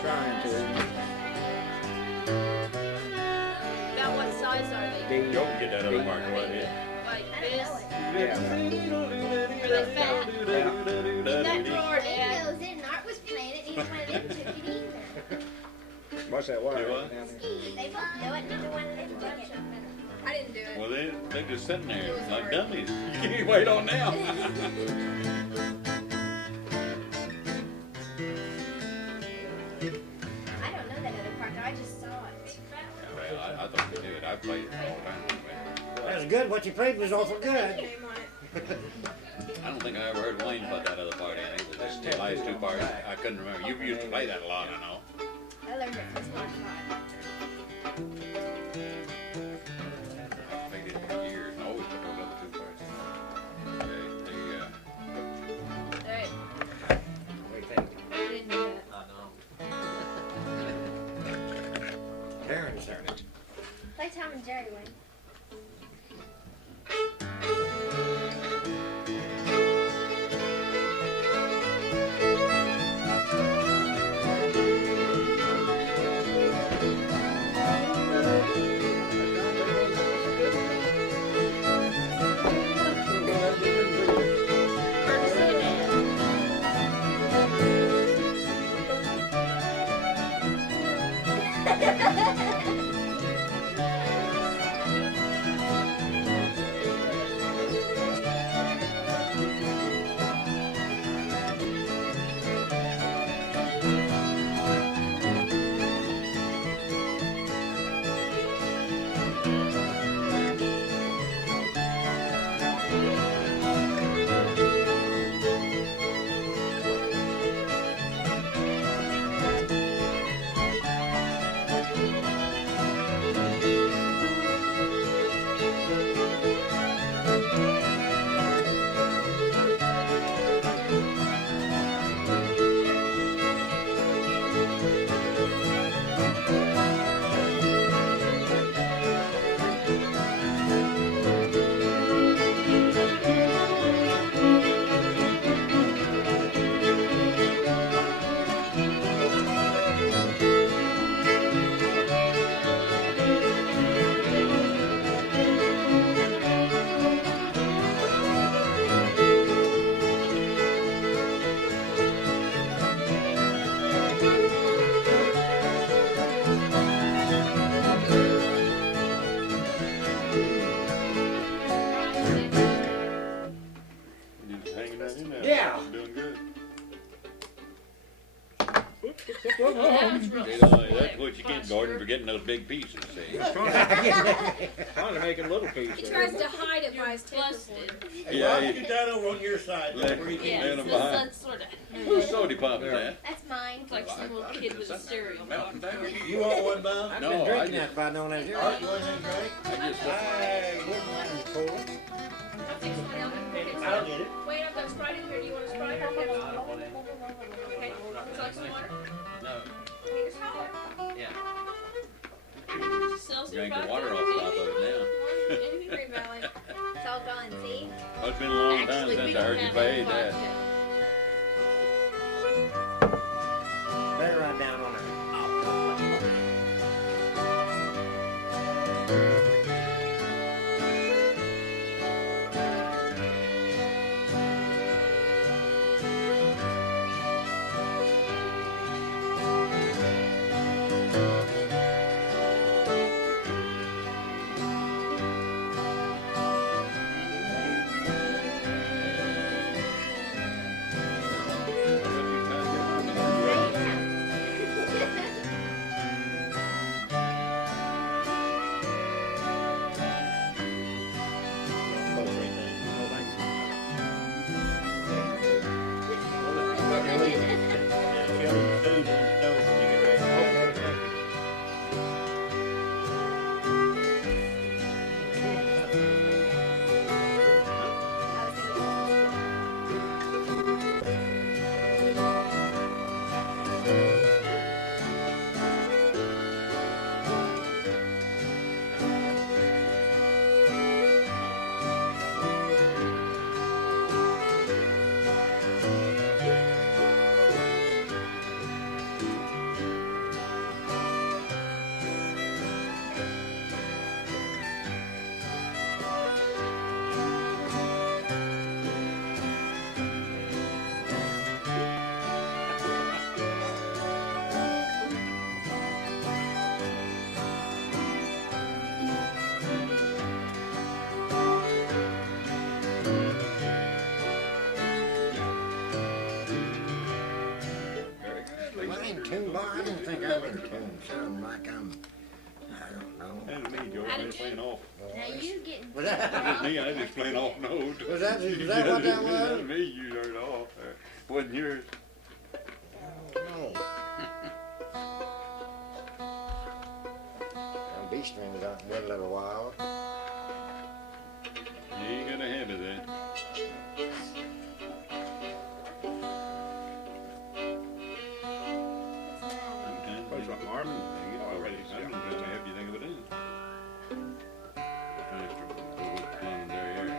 Trying to. About what size are they? Don't get that other mark right here. Like I don't this? know it. Yeah. Are they fat? That drawer, Nick knows it, and Art was playing it, neither one of them took it either. What's that wire? Do what? down there? They both know it, neither one of them took it. I didn't do it. Well, they're just sitting there like dummies. You can't wait on now. I played it all the time. That was good. What you played was awful good. Name on it. I don't think I ever heard Wayne put that other part in. I think it was the last two parts. I couldn't remember. You used to play that a lot, I know. I learned it from Smart I played it for years and always put those other two parts in. Okay, Alright, Wait, thank you. I didn't do that. I know. Darren's turn it. Play Tom and Jerry, Wayne. Yeah. doing good. That was real That's what you get, Gordon, for getting those big pieces, see? Trying to make a little piece. He tries to hide it by his tape busted. recorder. Yeah, Rob, get that over on your side. Let- Where you Yeah. can- Yeah, them so behind. that's sort of. Whose soda pop is that? That's mine. It's like some little kid with a cereal Melting box. down. You want one, Bob? I've No, been I drinking just- that by knowing that. All right, go ahead and drink. I just, I wouldn't mind cola. I'll take somebody else. Okay, I'll get it. Wait, I've got Sprite in here. Do you want a Sprite or I Pepsi? don't want it. Okay, would you like some water? No. You just holler. Yeah. Sells drank about the water off the top of it now. In Green Valley. It's all gone, see? Oh, it's been a long time Actually, we since I don't heard you have play any that. vodka. Better ride down on her. I ain't tuned, Bob. I don't think I'm in tune. Sound like I'm, I don't know. That was me, George. I was playing off. Now you getting. Was that? That was me. I just playing off note. Was that what that was? That was me. You heard off. Wasn't yours. No. B strings out there a little while. You ain't got a habit of that. That's what Marvin. Already, I'm just trying to help you think of it in. Trying to go with Londonary Airs.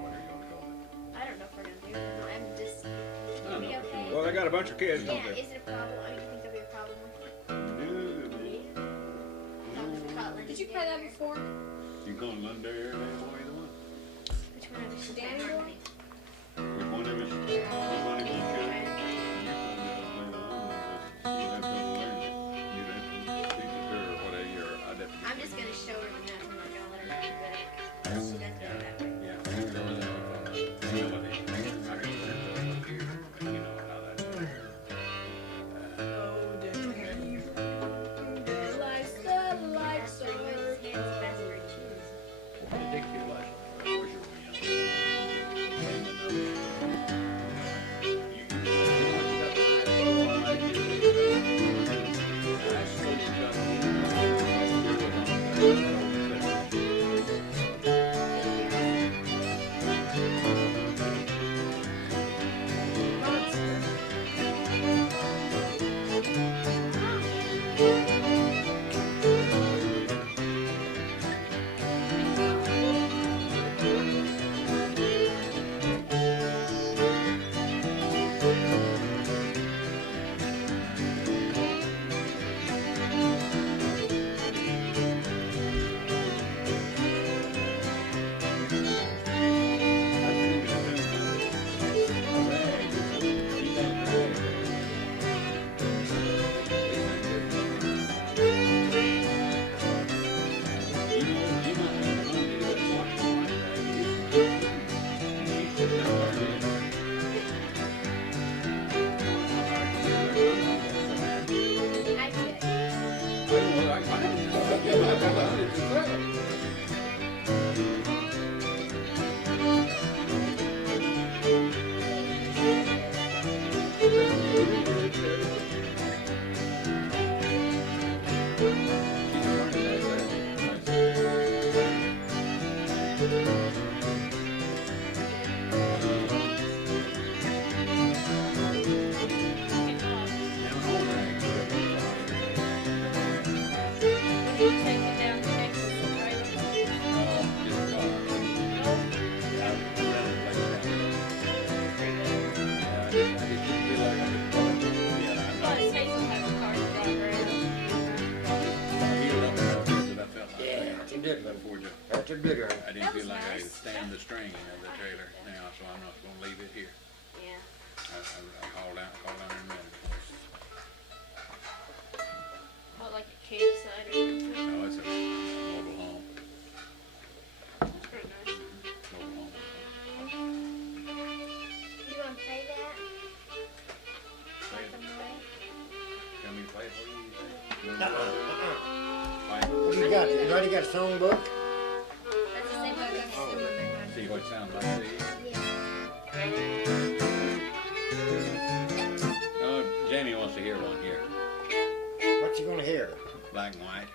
What are you gonna call it? I don't know if we're gonna do it. I'm just. I don't Be know. okay. Well, they got a bunch of kids, Yeah, don't they? is it a problem? I mean, you think there'll be a problem with No, Did you play that before? you call it Londonary Airs or either one? Which one of us? Daniel? Which one of us? Somebody wants you. I'm just gonna show her the notes. I'm not gonna let her do that. She doesn't know that way. So his hands faster to choose. That's a good one. I didn't feel like I could stand the stringing of the trailer now, so I'm not gonna leave it here. Yeah. I called out in a minute. What, like a campsite or something? No, it's a mobile home. That's pretty nice. Mobile home. You wanna play that? Play it. Some way? Tell me to play it for you. What do you got? You already got a song book? That's the same book I've seen on my See what it sounds like, see? Yeah. Oh, Jamie wants to hear one here. What you gonna hear? Black and white.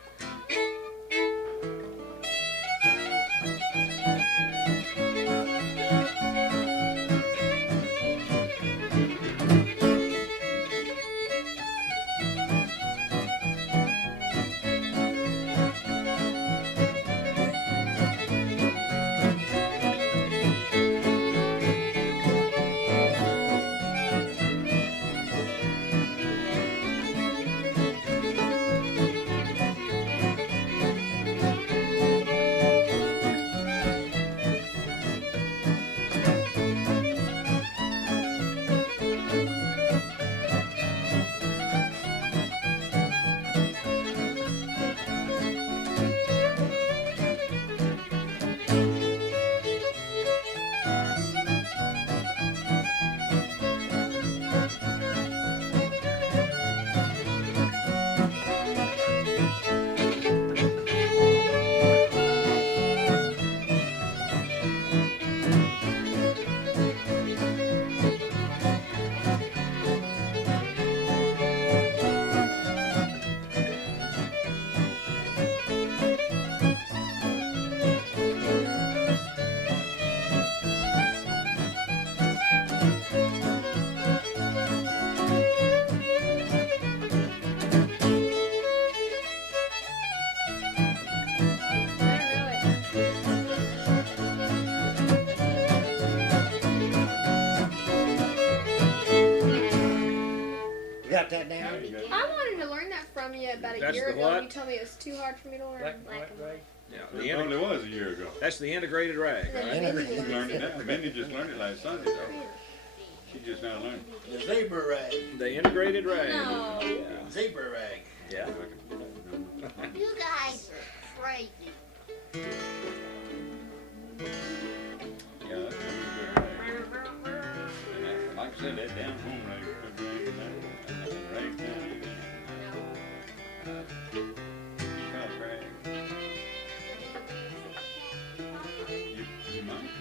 from you about a That's year the ago, what? and you told me it was too hard for me to learn. Black rag. Yeah, It only was a year ago. that's the integrated rag, right? She learned it now. Mindy just learned it last Sunday, though. She just now learned it. The zebra rag. The integrated rag. No. Yeah. Zebra rag. Yeah. You guys are crazy. Yeah, that's a good rag. And like I said, that down home rag, that rag down. South rag. You might.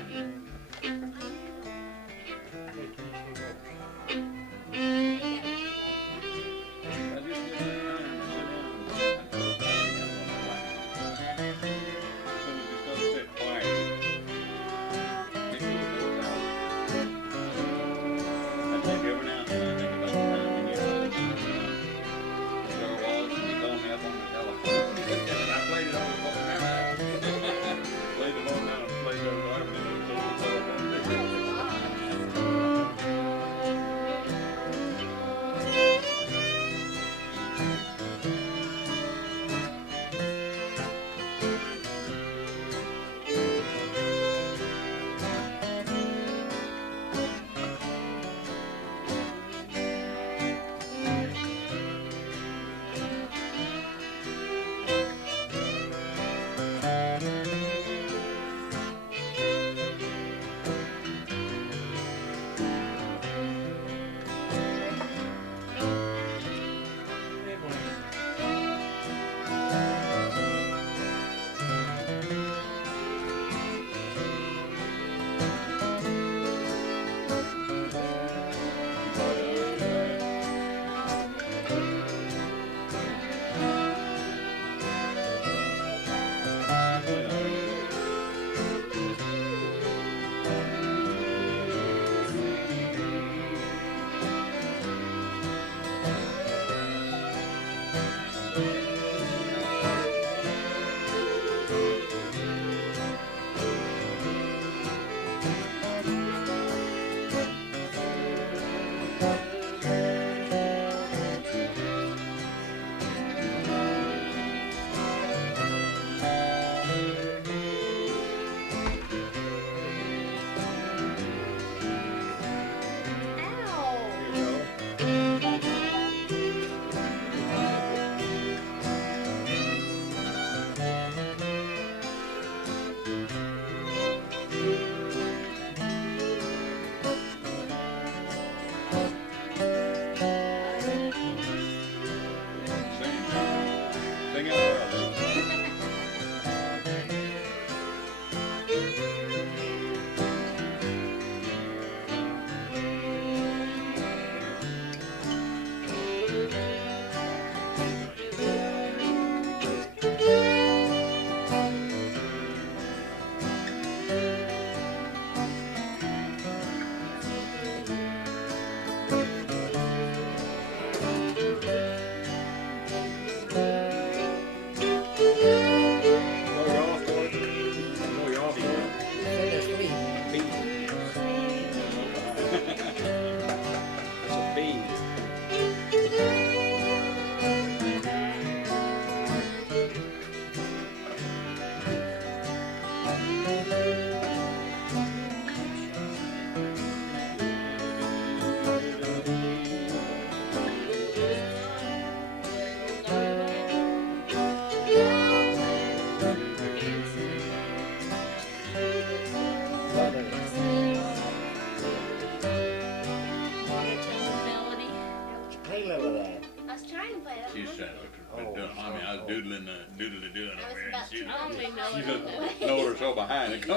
doodly-doing I was over here. about She to only know she it. just lowered her so behind it. You're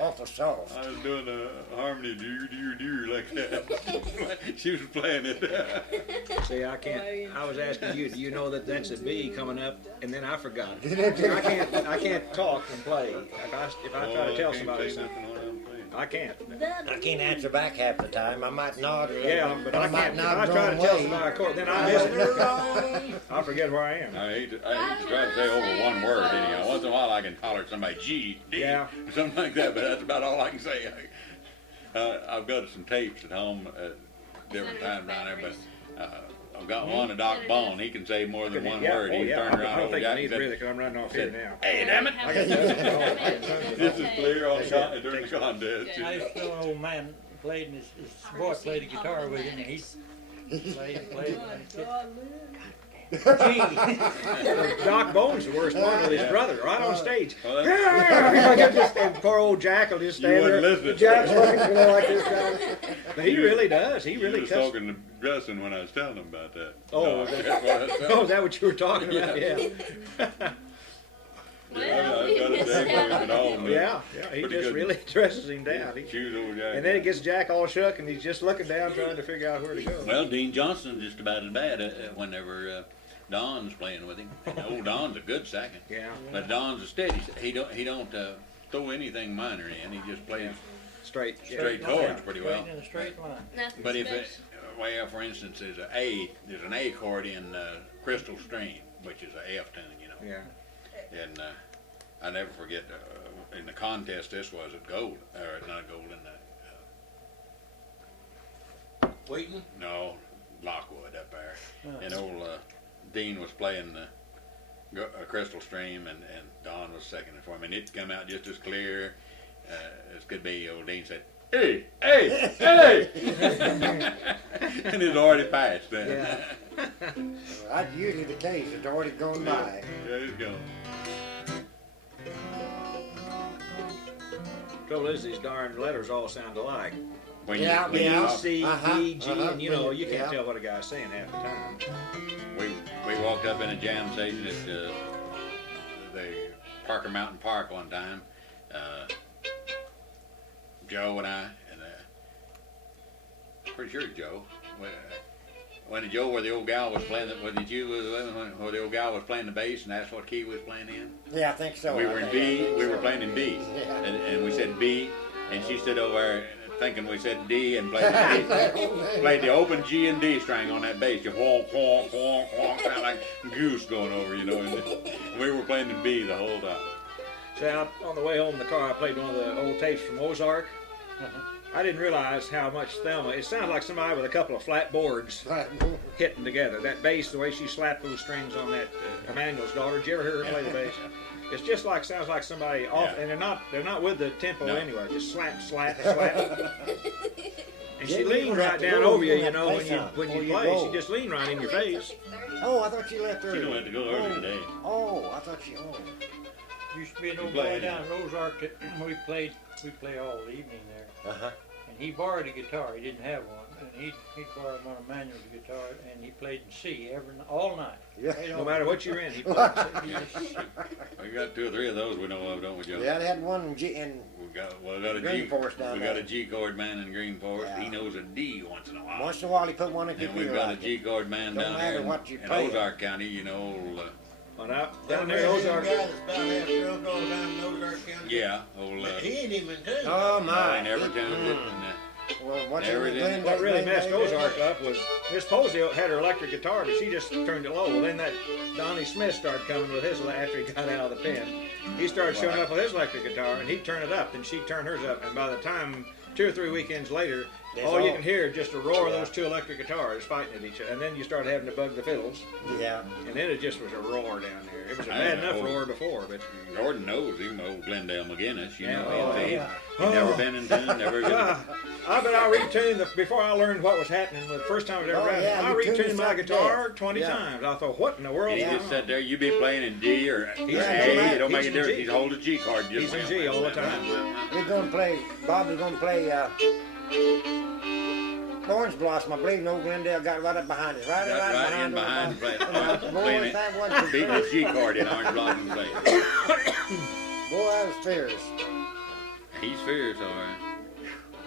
awful soft. I was doing the harmony do like that. She was playing it. See, I can't. I was asking you. Do you know that that's a B coming up? And then I forgot it. I can't talk and play. If I try to tell somebody something, I can't. I can't answer back half the time. I might nod. Yeah, but I might can't. If nod I the try to wrong tell way. somebody a chord, then I miss it. I forget where I am. I hate to try to say over one word anyhow. Once in a while I can holler at somebody G, D, Yeah. or something like that, but that's about all I can say. I've got some tapes at home at different times around there, but I've got one, a Doc Bone. He can say more than one word. He's turned I around don't over think I Jack need and to said, really, because I'm running off here now. "Hey, damn it!" This is clear on during the contest. I used to know an old man played, and his boy played a guitar with him, and he played. Doc Bone's the worst one with his brother, right on stage. Well, Poor old Jack will just stand You there. wouldn't listen. Jack's looking like this guy. But he really does. He really was cuts. talking to Justin when I was telling him about that. Oh, No, was it? that's what I was telling Oh, him. is that what you were talking about? Yeah. Well, I've got a day with him at home. Yeah, he Pretty just good. really dresses him down. Choose old Jack. And then it gets Jack all shook, and he's just looking down, trying to figure out where to go. Well, Dean Johnson's just about as bad whenever Don's playing with him. Old Don's a good second, Yeah. but Don's a steady. He don't throw anything minor in. He just plays Straight. straight chords pretty well. In a straight line. nothing But if special. well, for instance, there's an A chord in Crystal Stream, which is a F tune, you know. Yeah. And I never forget in the contest this was at Gold, or not Golden, Waiting? no, Lockwood up there. And old Dean was playing Crystal Stream, and Don was seconding for him, and it come out just as clear as could be. Old Dean said, "Hey, hey, hey!" And it's already passed then. Yeah. That's usually the case. It's already gone by. There you go. Trouble is, these darn letters all sound alike. When Yeah, when yeah. C, D, G, and you know, you Yeah. can't tell what a guy's saying half the time. we walked up in a jam station at the Parker Mountain Park one time. Joe and I, and pretty sure Joe. When Joe, where the old gal was playing, where the old gal was playing the bass, and that's what key we was playing in. Yeah, I think so. We were in B. We were So. playing in B, Yeah. and we said B, and she stood over there thinking we said D and played the D, played the open G and D string on that bass. You honk, honk, honk, honk, sound like goose going over, you know. And we were playing in B the whole time. So on the way home in the car, I played one of the old tapes from Ozark. I didn't realize how much Thelma. It sounded like somebody with a couple of flat boards hitting together. That bass, the way she slapped those strings on that Emmanuel's daughter. Did you ever hear her play the bass? It's just like sounds like somebody off, Yeah. and they're not with the tempo No. anyway. Just slap, slap, slap. And she Yeah, leaned you right have to down go. over you, You you have to know, play when you something before you play. go. She just leaned right in your face. Oh, I thought you left She early. don't have to go early today. Oh, I thought you. Oh. Used to be an old play boy it, down in Ozark that we play all the evening there. Uh-huh. And he borrowed a guitar. He didn't have one. And he'd borrow one of Manuel's guitar, and he played in C all night. Yeah. No matter what you're in, he played. We got 2 or 3 of those we know of, don't we, Joe? Yeah, they had one in G in We got a Green G. Forest down We got there. a G chord man in Green Forest. Yeah. He knows a D once in a while. once in a while he put one in And your we've ear got a like G it. chord man Don't down matter there what you in play. Ozark County. You know, Down there in Ozark. Guy that's about half drunk all the time in Ozark County. yeah, old. He ain't even tuned. Oh I my! ain't never tuned it. Well, what's Never in the did. Glen- What really Glen- messed Glen- Ozark up was Miss Posey had her electric guitar, but she just turned it low. Well, then that Donnie Smith started coming with his after he got out of the pen. He started showing up with his electric guitar, and he'd turn it up, and she'd turn hers up. And by the time 2 or 3 weekends later, all you can hear is just a roar of those 2 electric guitars fighting at each other. And then you started having to bug the fiddles, Yeah. and then it just was a roar down there. It was a I bad know. enough roar before, but Gordon knows, even old Glendale McGinnis. You Yeah, know, oh, he yeah. never been in tune, never. I bet I retuned before I learned what was happening. The first time I'd ever read it, yeah, I you tuned retuned my yourself to guitar death. 20 Yeah. times. I thought, what in the world? He is just going sat on? there. You be playing in D or He's A. in It don't make G. a difference. He's He's hold a G card. He's in G all the time. We're gonna play. Bob is gonna play. Orange Blossom. I believe in old Glendale got right up behind us. Right, Got right right in behind behind us. playing, Boy, playing that it, was beating the G chord in Orange Blossom playing. Boy, that was fierce. He's fierce, all right.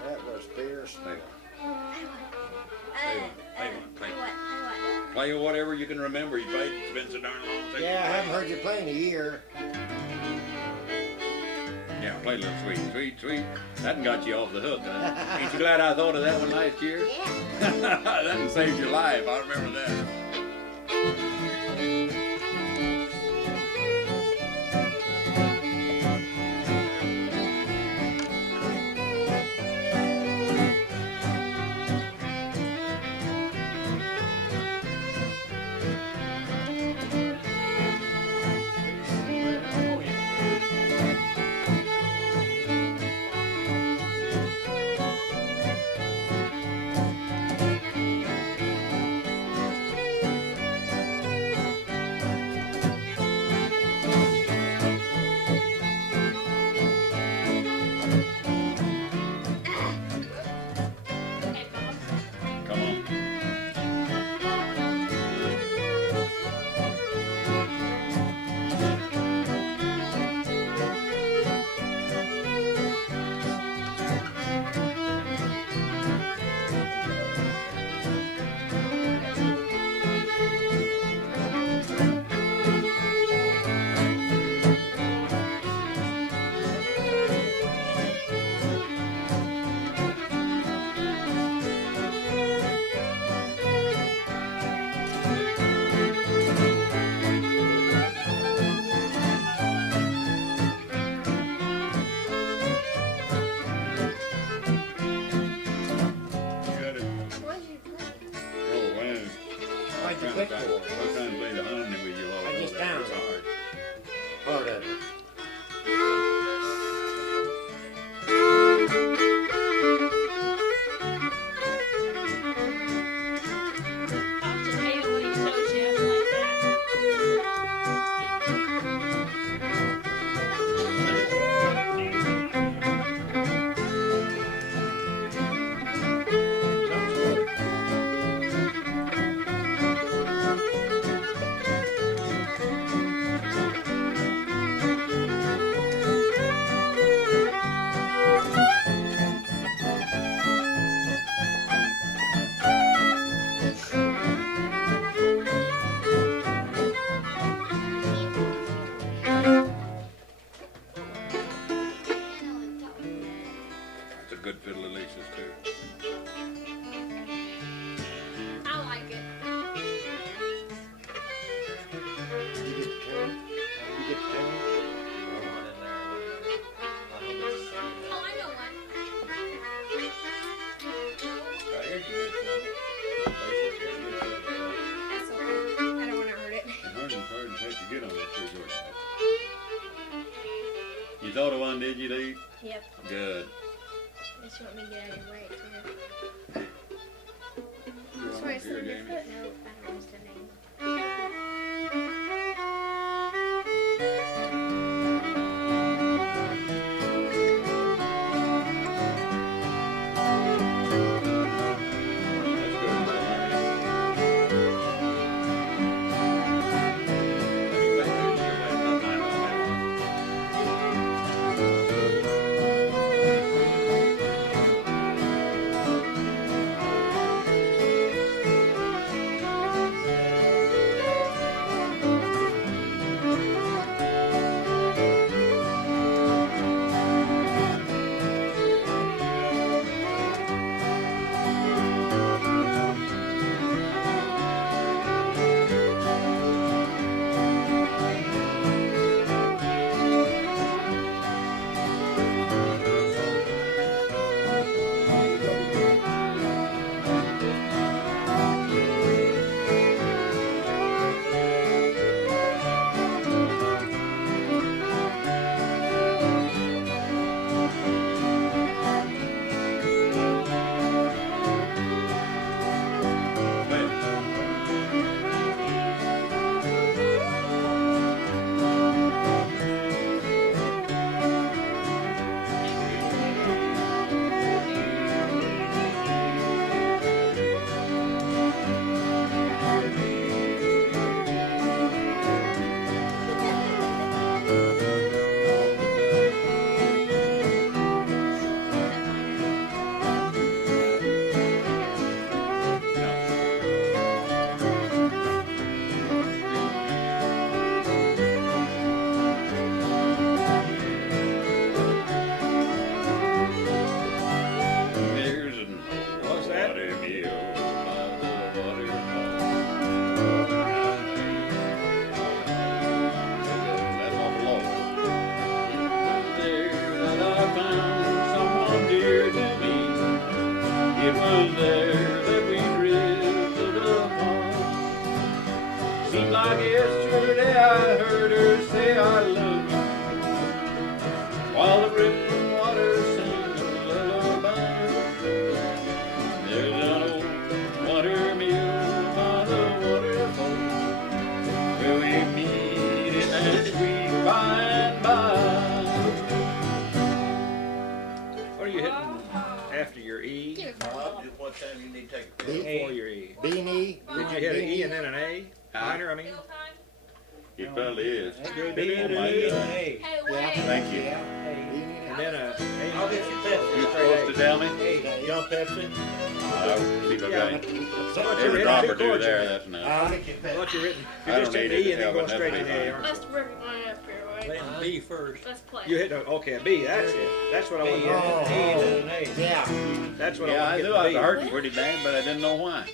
That was fierce. Play whatever you can remember. You played. It's been so darn long. since Yeah, I you haven't played. heard you play in a year. Yeah, play a little sweet, sweet, sweet. That done got you off the hook, huh? Ain't you glad I thought of that one last year? Yeah. That done saved your life. I remember that. good fiddle, Alicia's too. I like it. You get the tune? You get the tune? Oh, I know one. Right here's your good fiddle. That's okay. I don't want to hurt it. And hard and take to get on that three horse. You thought of one, did you, Dave? Yep. Good. Just want me to get out of your way, too. You're That's on why I here, slammed your Jamie. foot. No, I don't use the name. That's good. like yesterday I heard her say I love you, while the rippling water sings a lullaby. There's an old water mill by the waterfall, where we meet in that sweet by and by. What are you hitting after your E? Just what time you need to take a pill. Before your E. B and E. Did you hit an E and then an A? Minor, I mean? It probably is. B, Oh, D, my and God. A. Hey, wait. Thank you. And then a I'll get you Pepsi. You supposed to tell me? Young Pepsi. I'll keep it right. So what Every you're drop hitting or two two chords there, in that's enough. I'll get you there. Pepsi. What you're hitting? I You're just don't hitting need E it and then to going help, straight to but A, that's aren't Let's bring mine up here, right? Letting B first. Let's play. you? You hit a, okay, a B, that's it. That's what I want to B and get. E and an A. Yeah. That's what Yeah, I I want to knew get I was the B. hurting pretty bad, but I didn't know why.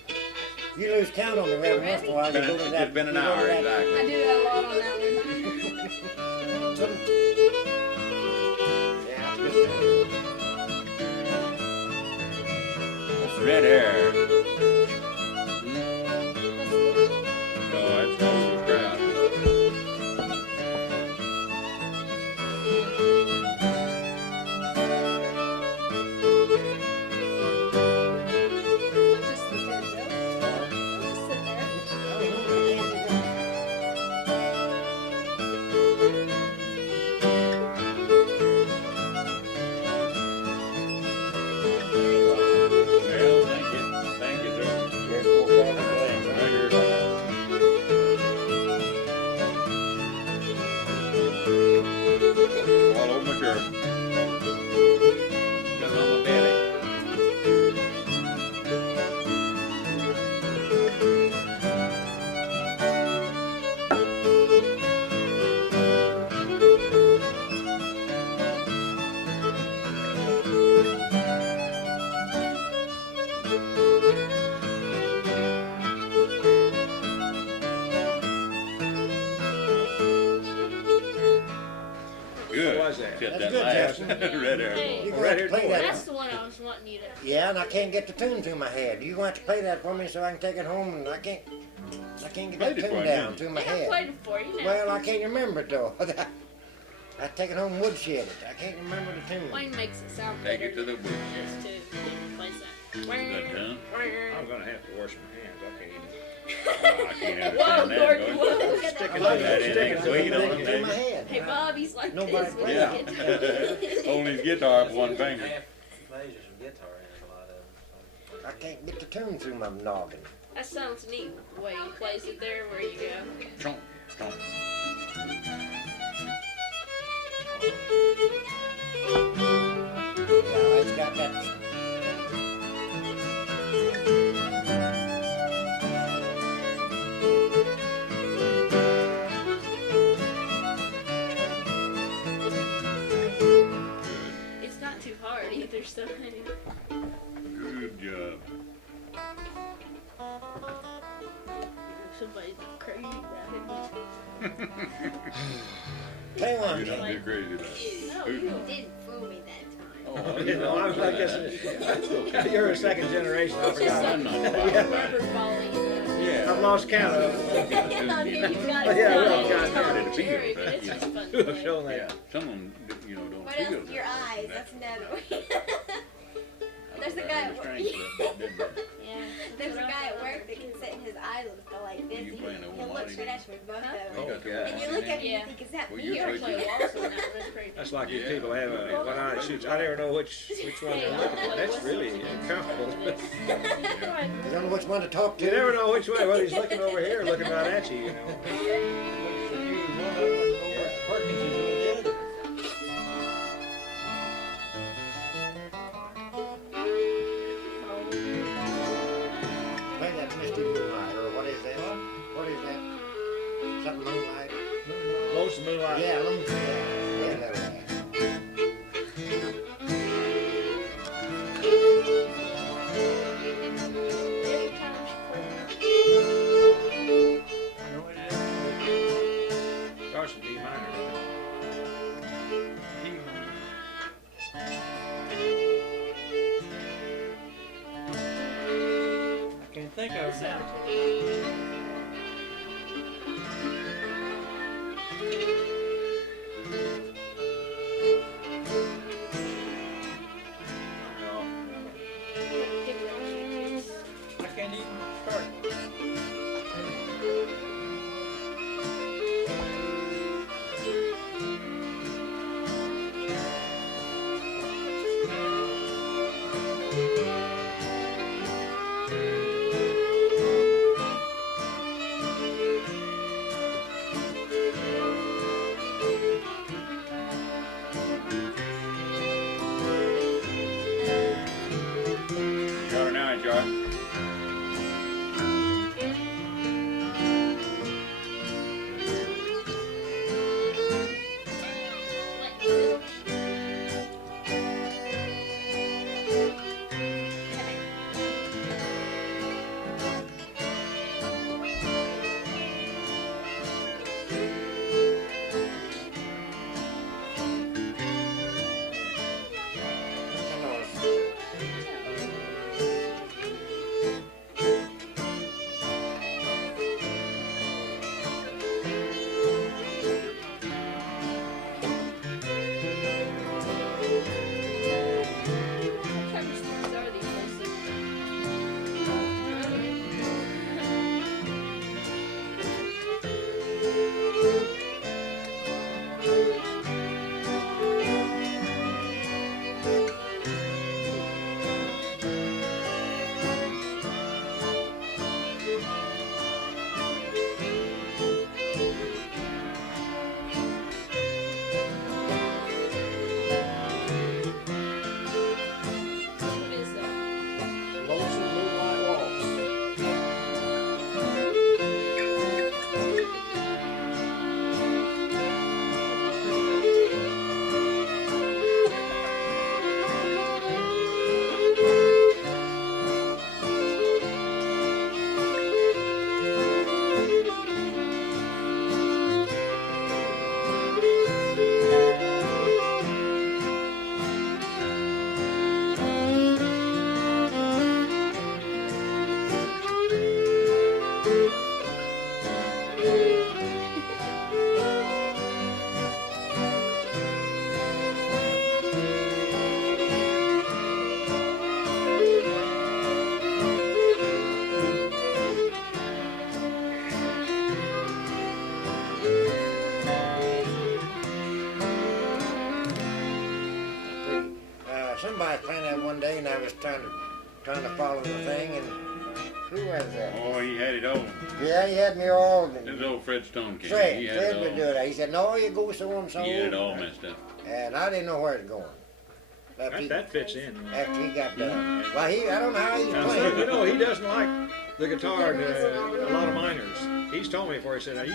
You lose count on the red once in a while. You go to It's that. just been an you go to hour, that- I exactly. do that a lot on that one. Yeah, it's good. Red hair. No, that's Moses Crowd. Just sit there, Joe. Just sit there. Well, thank you. got That's that good, laugh. Justin. Red hair Hey. boy. You're gonna have to play that. That's the one I was wanting you to. Yeah, and I can't get the tune through my head. You want to play that for me so I can take it home, and I can't get Played that it for tune you, down didn't through my I head. played it for you now. Well, I can't remember it though. I take it home and woodshed it. I can't remember the tune. Wayne makes it sound Take better. it to the woods. Just to place that. Good, huh? I'm gonna have to wash my hands. I can't even. Oh, I can't Whoa, understand that. Gordon, Boy. whoa. Sticking That ain't sweet on Through it, my baby. head. Hey, Bob, he's like Nobody this. plays Yeah. Holding his guitar with one finger. Majors and guitar in a lot of them. I can't get the tune through my noggin. That sounds neat. The way he plays it there, where you go. Chomp, chomp. Yeah, it's got that. It's not too hard either, so. Good job. Somebody's crazy about it. Play one. You're not too crazy about it. No, Who- you don't. Didn't fool me that time. Oh, You know, I guess you're a second generation. I It's just forgot. I'm something not rubber bally. Yeah. I've lost count of them. I mean, you've got Oh, it. yeah, done. well, It's God, not I did a scary, feel, but but, it's you just know. fun. Who to have play. shown Yeah, that? some of them, you know, don't What feel else? Your that. eyes. That's another one. I There's a don't guy have at the work. strength for that, didn't I? Yeah. There's a guy at work that can sit and his eyelids go like this. You And playing a he'll look Womani? straight at you with both of Huh? them. We got the Oh, And you Womani look at now. him and Yeah. you think, is that Well, me you or I play you? Lawson now. That's pretty That's like you Yeah. people have one eye that shoots. I never know which one Hey, to I look play at. That's Whistle really Steel. uncomfortable. You don't know which one to talk to. You never know which way, whether he's looking over here or looking right at you, you know. Perkins is with the other. Play that Misty Moonlight, or what is that? What is that? Something Moonlight? Lonesome Moonlight. Yeah, yeah, that way. Every time she plays. No idea. Starts in D minor, doesn't it? I can't think of it now. I can't even start. I was playing that one day, and I was trying to follow the thing, and who was that? Oh, he had it all. Yeah, he had me all. It was old Fred Stone came. Fred, He had Fred it would all. do that. He said, no, you go so and so. He had it all messed up. And I didn't know where it was going. That fits in. After he got done. Well, I don't know how he's Now, playing. you know, he doesn't like the guitar to a lot of minors. He's told me before, he said, now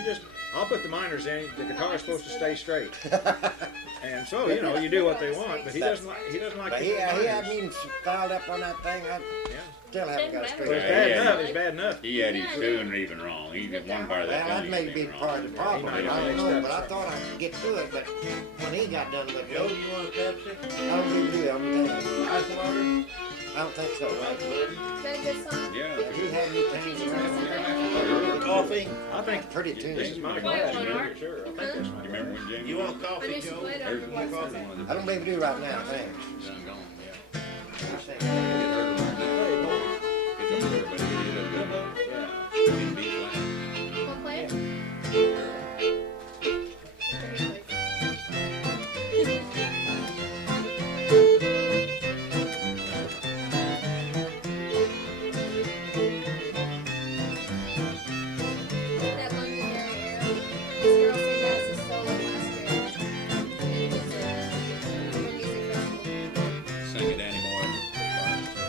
I'll put the minors in, the guitar's supposed to stay straight. And so, you know, you do what they want, but he doesn't like But he had me styled up on that thing. I still haven't got it straight. It's bad enough. He had his tune even wrong. He did one part of that Well, tune. that may be part of the problem. I don't know, but I thought I could get through it. But when he got done with Joe, it, you want a Pepsi? I don't think you. I'm telling you. Ice water? I don't think so. Is that a good song? Yeah. He had me changing around. Coffee? I think Pretty this tune. is my Quiet glass, one, I'm Art. pretty sure. I think that's my You remember when Jamie? You want I coffee, knew she Joe? played There's over one Waltz. I don't believe we do right now, thanks. Done gone, yeah. I think. Get her to learn that. It's up there, but he did a good one. Yeah. In B flat. Wanna play it? That Londonary Airs. This girl sang that as a solo last year. It was a music festival. Sing it, Danny boy.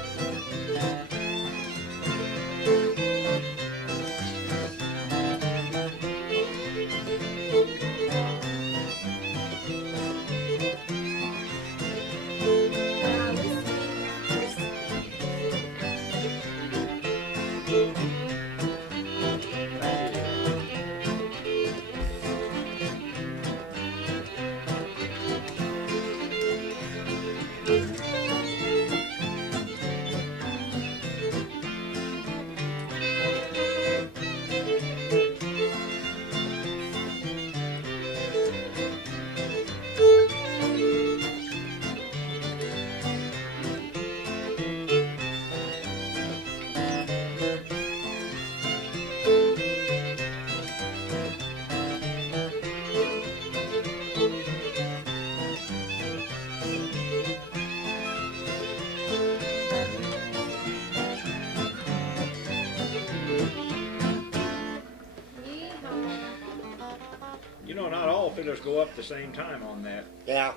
You know, not all fiddlers go up at the same time on that. Yeah,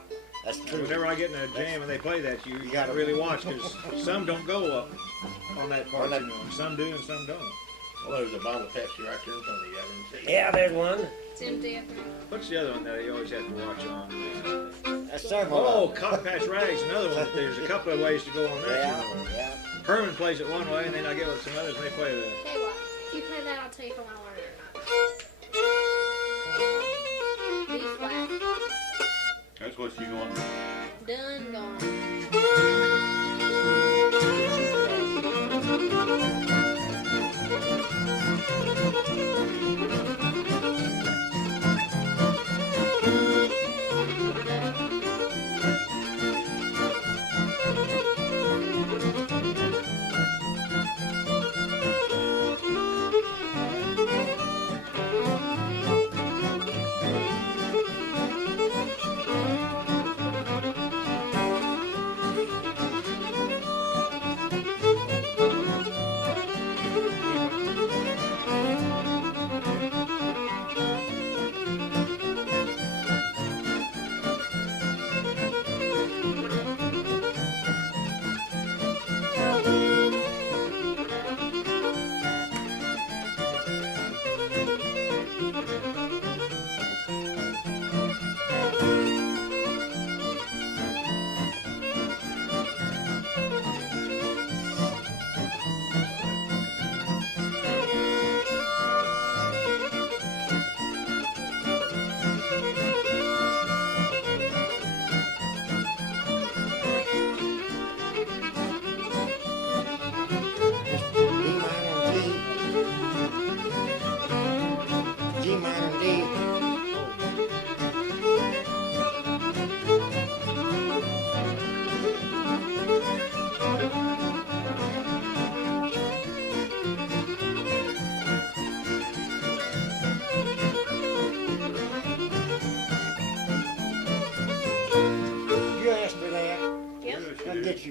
that's true. Whenever I get in a jam and they play that, you You got gotta- to really watch because some don't go up on that part, On that- you know. Some do and some don't. Well, there's a bottle of Pepsi right there in front of you. I didn't see it. Yeah, there's one. It's empty after. What's the other one that you always have to watch on? That's several. Oh, of them. Cotton Patch Rag's another one. There's a couple of ways to go on that, Yeah, you know. yeah. Herman plays it one way, and then I get with some others and they play the... Tell you what, if you play that, I'll tell you if I want to learn it or not. B flat. That's what you going to Done gone.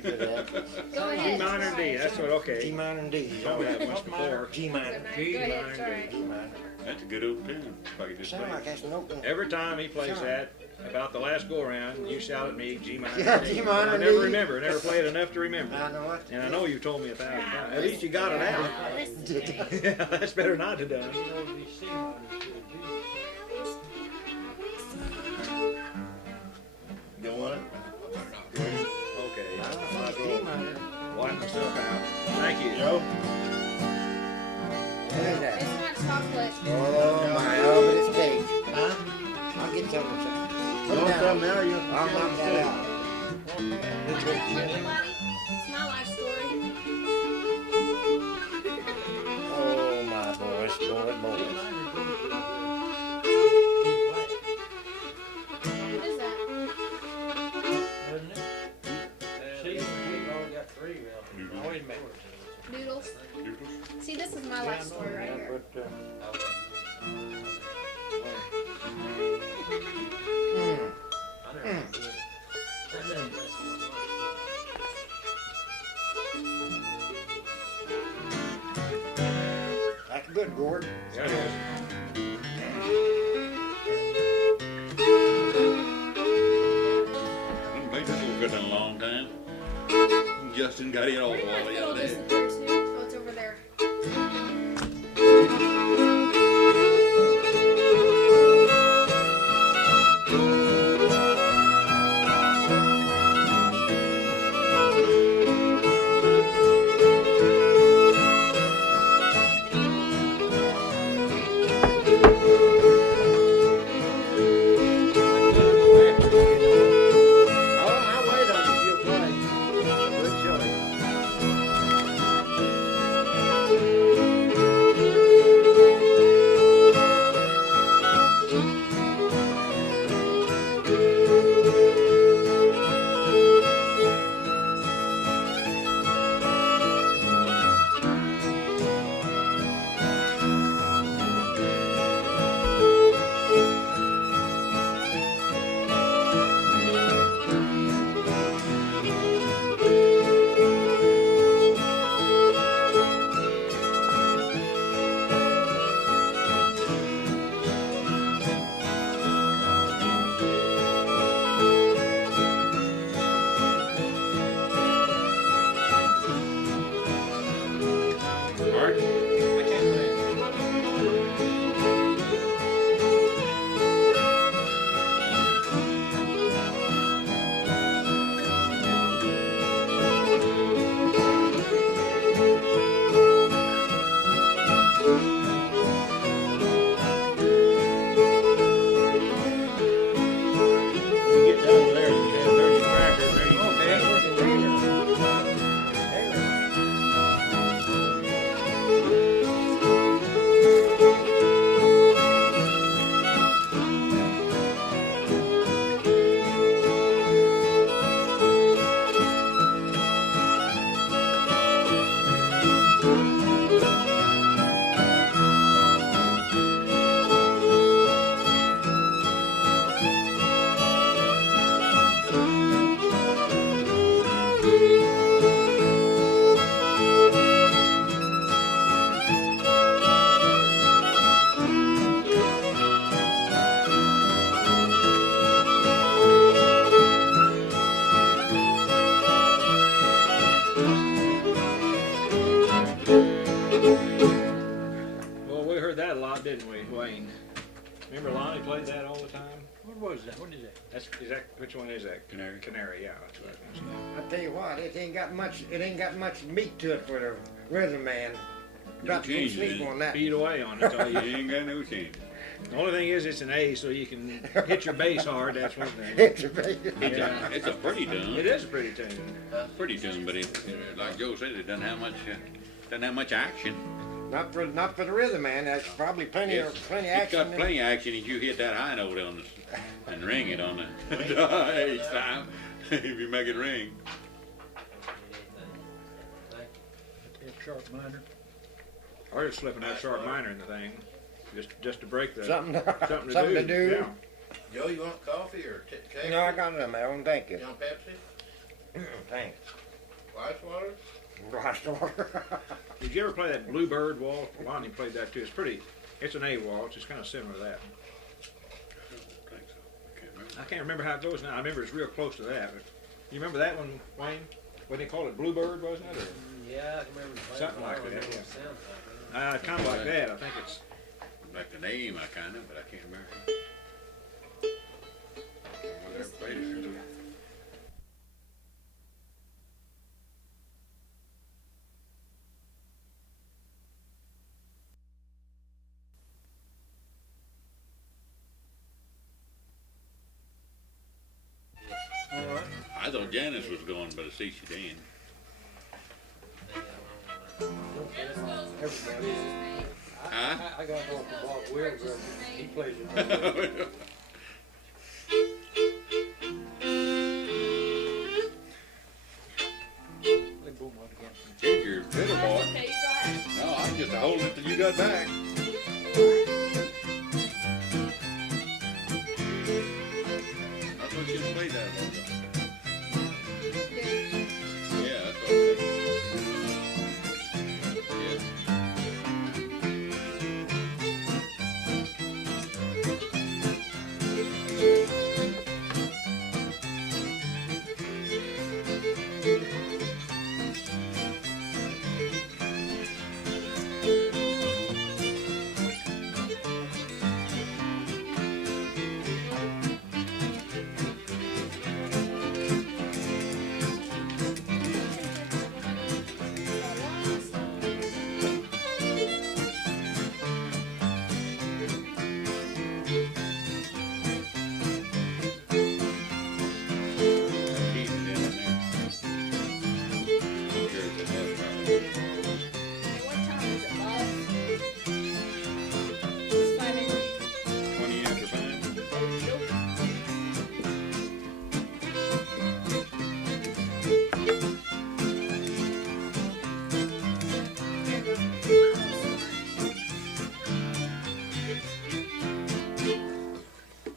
you for that. Go G ahead. minor and D, that's what, G okay. minor and D. Told me that once before. G minor. G Go ahead, minor try and it. D. G minor. That's a good old tune. If I could just Sound play like it. that's an open. Every time he plays that, about the last go around, you shout at me G minor. Yeah, and D. G minor I and never D. remember, never played enough to remember. I know it. And I know you've told me 1,000 times. At least you got it out. Yeah, that's better not to done. You know, these C minors to a D. You want it? Okay, I might as G well minor. wipe myself out. Thank you. Joe? What is that? It's not chocolate. Oh my, oh, but it's cake. Huh? I'll get some of that. You want some now or you want I'll knock that out. It's my life story. Oh my boys, boys. What is that? Doesn't it? C and D all got 3 well. Wait a minute. Noodles. See, this is my life story right here. But, That's good, Gord. Yeah, it is. Haven't played this little good in a long time. Justin got it all Where did my the fiddle other day. disappear to? Oh, it's over there. I'll wait on you if you'll play. Good choice. Mark? I can't play. You get down there, you can have 30 crackers, there you go. Well, we heard that a lot, didn't we, Wayne? Remember Lonnie played that all the time? what was that? What is that? Which one is that? Canary. Canary, yeah, that's what I was gonna say. I tell you what, it ain't got much meat to it for the rhythm man. Drop some change sleep it. on that. Beat away on it till You you. ain't got no change. The only thing is, it's an A, so you can hit your bass hard. That's one thing. It's a big- It's a pretty tune. It is a pretty tune. Pretty tune, but like Joe said, it doesn't have much action. Not for the rhythm man. That's probably plenty It's action. got plenty of action if you hit that high note on this and ring it on the each time. If you make it ring. That sharp minor. Or just slipping that sharp minor in the thing, just to break the Something something to do. Yeah. Joe, you want coffee or cake? No, I got it on my own. Thank you. You want Pepsi? Thanks. Rice water? Rice water. Did you ever play that Bluebird waltz? Lonnie played that too. It's an A waltz. It's kind of similar to that. I can't remember how it goes now. I remember it's real close to that. But you remember that one, Wayne? What they called it, Bluebird, wasn't it? Or Yeah, I remember something like that. Yeah. Yeah. Kind of like that. I think it's. Like the name, I kind of, but I can't remember. I never played it. All right. I thought Janice was going, but I see she didn't. Everybody. Huh? I got off the Bob Wills. He plays it. They boom up against him. Here's your fiddle boy. Okay, you got it. No, I'm just holding it till you got back. I thought you played that one. Yeah, that's what I'm thinking.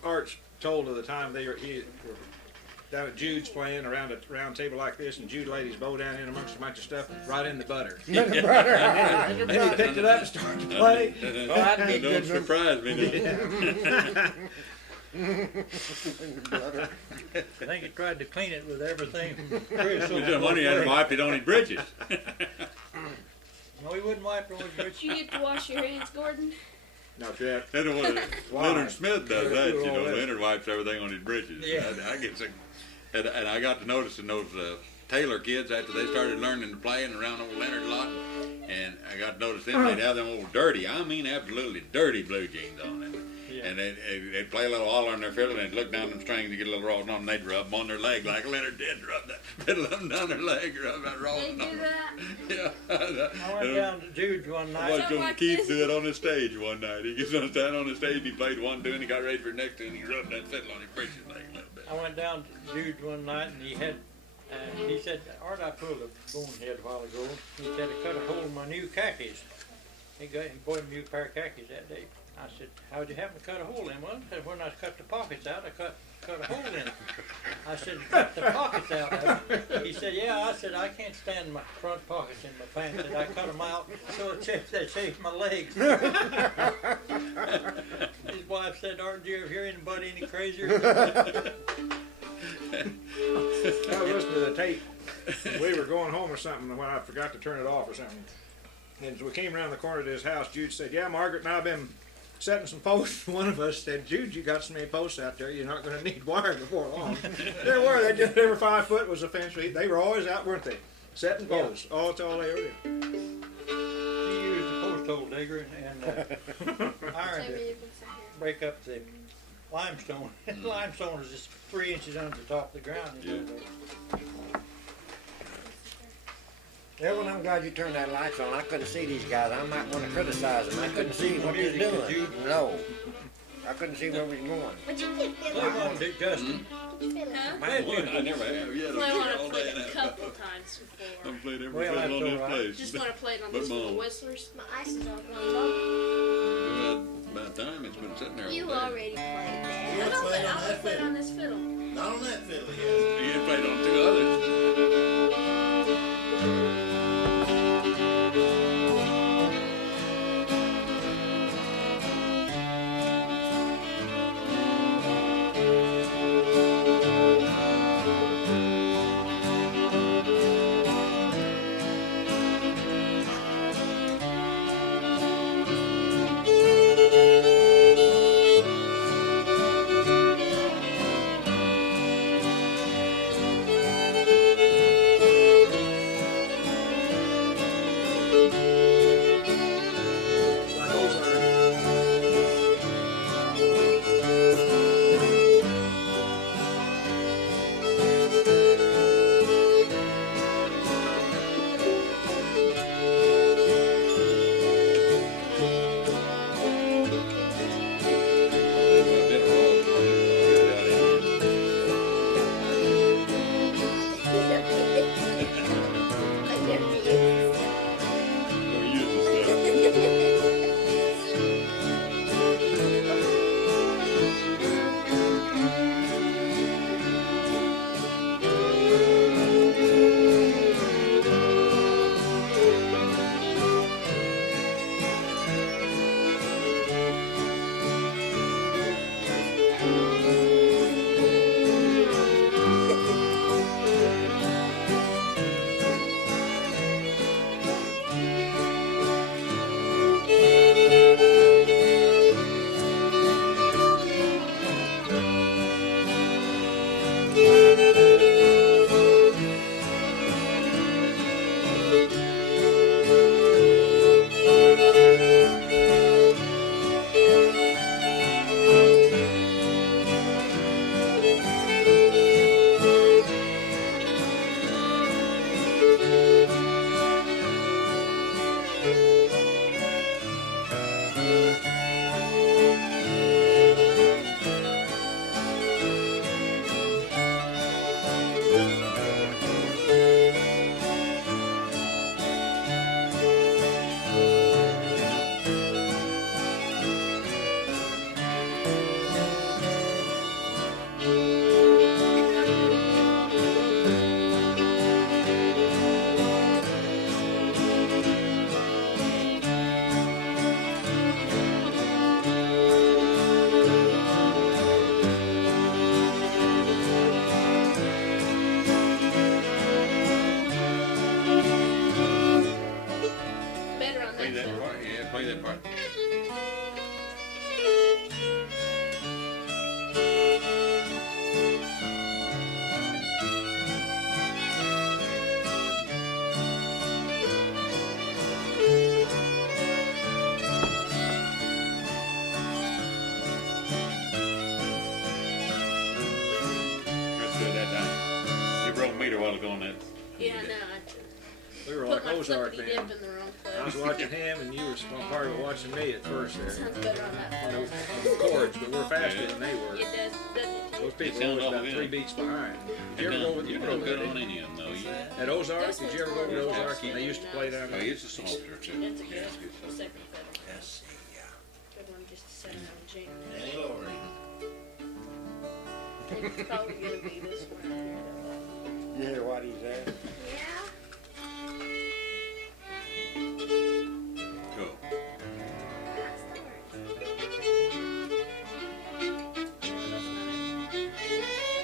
Art's told of the time they were down at Jude's playing around a round table like this, and Jude laid his bow down in amongst a bunch of stuff, right in the butter. Butter. And he picked it up and started to play. Oh, that'd be Don't good. surprise me. I think he tried to clean it with everything. You done money had him wipe it on his britches. No, he wouldn't wipe it on his britches. Did you get to wash your hands, Gordon? Not yet. That's what Leonard Smith does Yeah, that, do you all know. that. Leonard wipes everything on his britches. Yeah. I get sick. And I got to noticing those Taylor kids after they started learning to play and around old Leonard a lot. And I got to notice them, they'd have them old dirty, I mean absolutely dirty blue jeans on them. Yeah. And they'd play a little holler on their fiddle, and they'd look down them strings to get a little rolling on, and they'd rub them on their leg like Leonard did, rub that fiddle up and down their leg, rub that They rolling do on them. that? Yeah. I went down to Jude's one I night. watched Something Uncle like Keith this. do it on the stage one night. He gets on stand on the stage, he played one tune, he got ready for the next tune, he rubbed that fiddle on his britches leg a little bit. I went down to Jude's one night, and he said, Art, I pulled a bonehead a while ago. He said, I cut a hole in my new khakis. He bought a new pair of khakis that day. I said, how'd you happen to cut a hole in one? He said, when I cut the pockets out, I cut a hole in it. I said, cut the pockets out of it. He said, yeah. I said, I can't stand my front pockets in my pants. And I cut them out so they saved my legs. His wife said, Art, did you ever hear anybody any crazier? I was listening to the tape. We were going home or something when I forgot to turn it off or something. And as we came around the corner to his house, Jude said, yeah, Margaret and I have been setting some posts. One of us said, Jude, you got so many posts out there, you're not going to need wire before long. There were. Every 5 foot was a fence. They were always out, weren't they? Setting posts. Oh, that's all they were doing. She used a post hole digger and iron to break up the limestone. Limestone is just 3 inches under the top of the ground. Evan, I'm glad you turned that lights on. I couldn't see these guys. I might want to criticize them. I couldn't see what they were doing. No. I couldn't see where we were going. But you can Play fiddle. one, Dick Justin. Huh? I never have yet. I I've want all to play day it now. a couple times before. I've played every Well, fiddle on that's this all right. place. Just want to play it on But those little Mom. whistlers. My ice is all gone. About time it's been sitting there all You day. already played that. I don't play, I want to play it on this fiddle. Not on that fiddle, yes. You had played on 2 others. that part. Let's do it that time. You broke a meter a while ago on that. Yeah, no, We were I like put my Ozark flippity then. dip in the wrong I was place. watching him, and you were part of watching me at first there. Sounds better on that On phone. those chords, but we're faster than they were. It does, doesn't it? Those people It were always sounds about awful 3 good. beats behind. Did you ever go with You you don't were good over on there? any of them though. You, At Ozarks? Did you ever go over to Ozarks when they used to play down oh, there? it's a softer too. It's a good Yeah. second fiddle. Let's see, yeah. Good one just to set on jam. Hey, Lord. It's probably gonna be this one here. You hear what he said? Yeah. Go. That's the word. That's not it.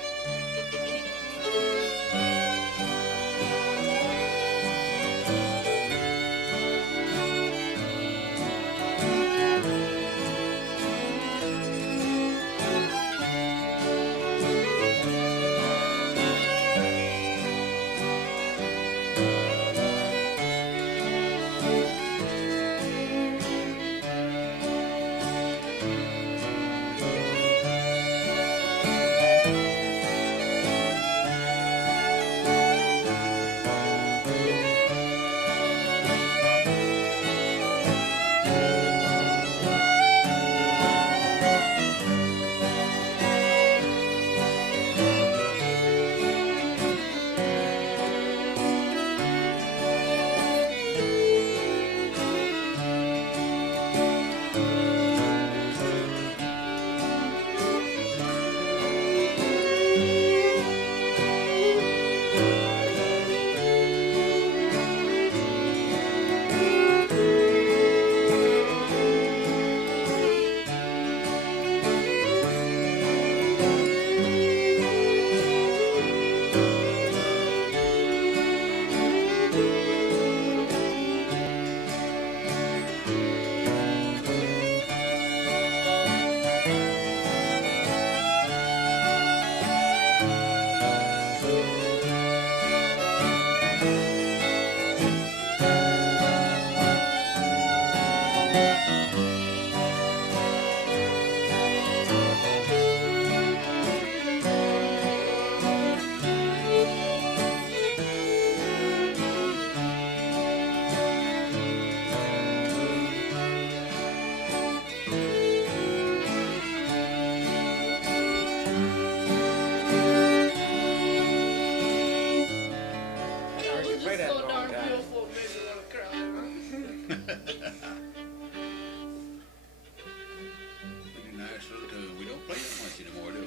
Pretty nice little tune. We don't play that much anymore, do we?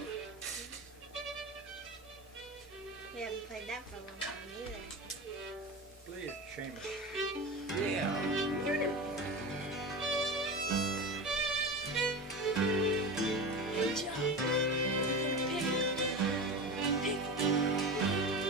We haven't played that for a long time either. Play it, Seamus. Yeah. Good job. Pick it. Pick it.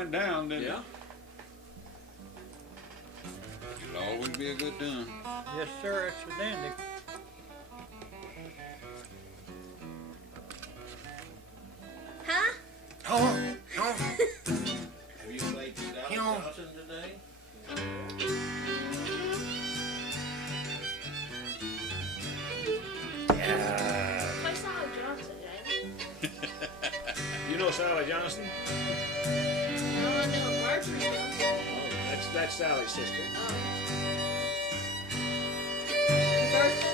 went down, didn't Yeah. it? It'll always be a good tune. Yes, sir, it's a dandy. Huh? Oh, Have you played Sally Johnson today? yeah. Play Sally Johnson, Jamie. You know Sally Johnson? No, I know Marjorie Johnson. Oh, that's Sally's sister. Oh. Bertha?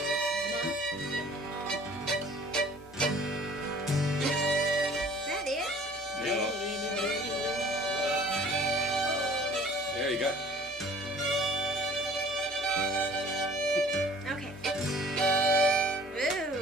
That it? Yeah. There you go. Okay. Ooh.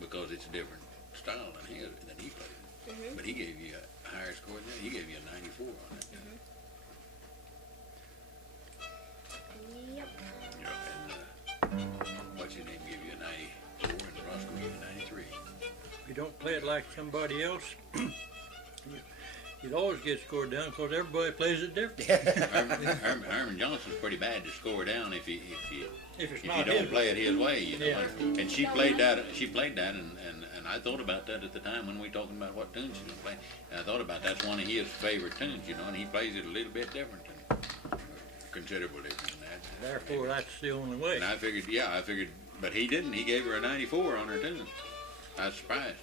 Because it's a different style than he played. Mm-hmm. But he gave you a higher score than that. He gave you a 94 on that. Yep. Yeah, and what's his name gave you a 94 and Roscoe gave you a 93. If you don't play it like somebody else, you'd always get scored down because everybody plays it different. Herman Johnson's pretty bad to score down if you If don't play it his way, you know. Yeah. And she played that, and I thought about that at the time when we were talking about what tunes she was playing. And I thought about that's one of his favorite tunes, you know, and he plays it a little bit different, considerably different than that. Therefore, that's the only way. And I figured, but he didn't. He gave her a 94 on her tune. I was surprised.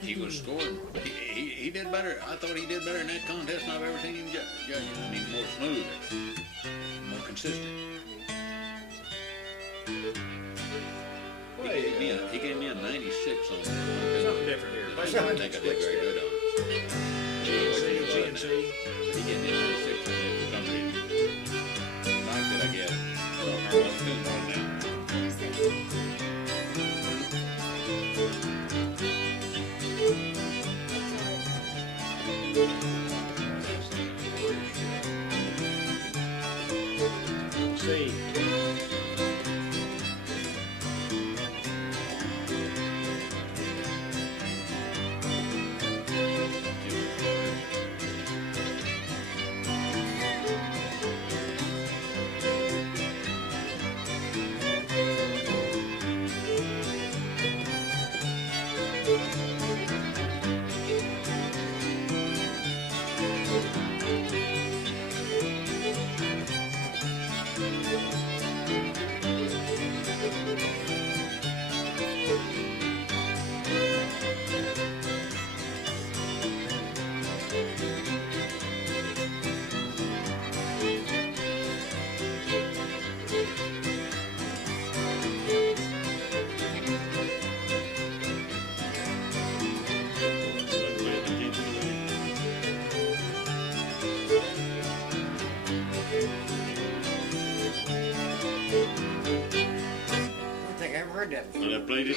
He was scoring. He did better. I thought he did better in that contest than I've ever seen him judge. I mean, more smooth, more consistent. play. He gave me a 96 on that. Something different here. Play I something think I did very good on it. GNC. He gave me a 96 on it for some reason. Liked it, I guess. I don't remember what the tune was now. C. Heard that. And I played it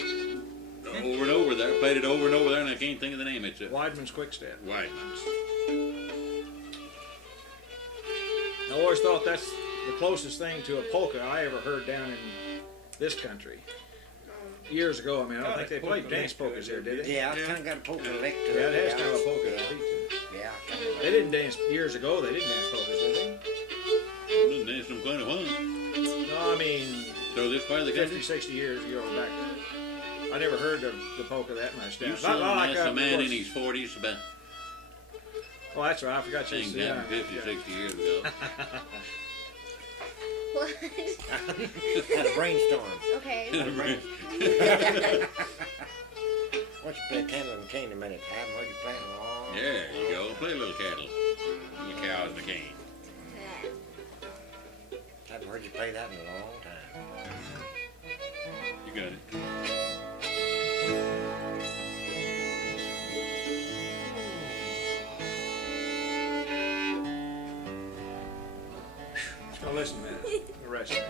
over and over there. Played it over and over there, and I can't think of the name. It's Weidman's Quickstep. Weidman's. I always thought that's the closest thing to a polka I ever heard down in this country. Years ago, I mean, I don't think they played dance polkas here, did they? Yeah, it's kind of got a polka lick to Yeah, it. it has kind of a polka beat to it. Yeah. They didn't dance years ago. They didn't dance polkas, did they? Didn't dance them quite a while. No, I mean, So this part of the 50, country. 60 years ago back. I never heard of the polka that much down. You saw that's a man in his 40s about Oh, that's right. I forgot you. things Yeah, happened 50, 60 years ago. What? Had a brainstorm. Okay. Why don't you play Candle and Cane a minute? I haven't heard you play in a long There you go. Play a little cattle. Little cows and a cane. Haven't heard you play that in a long time. You got it. Now listen to that. The rest of it.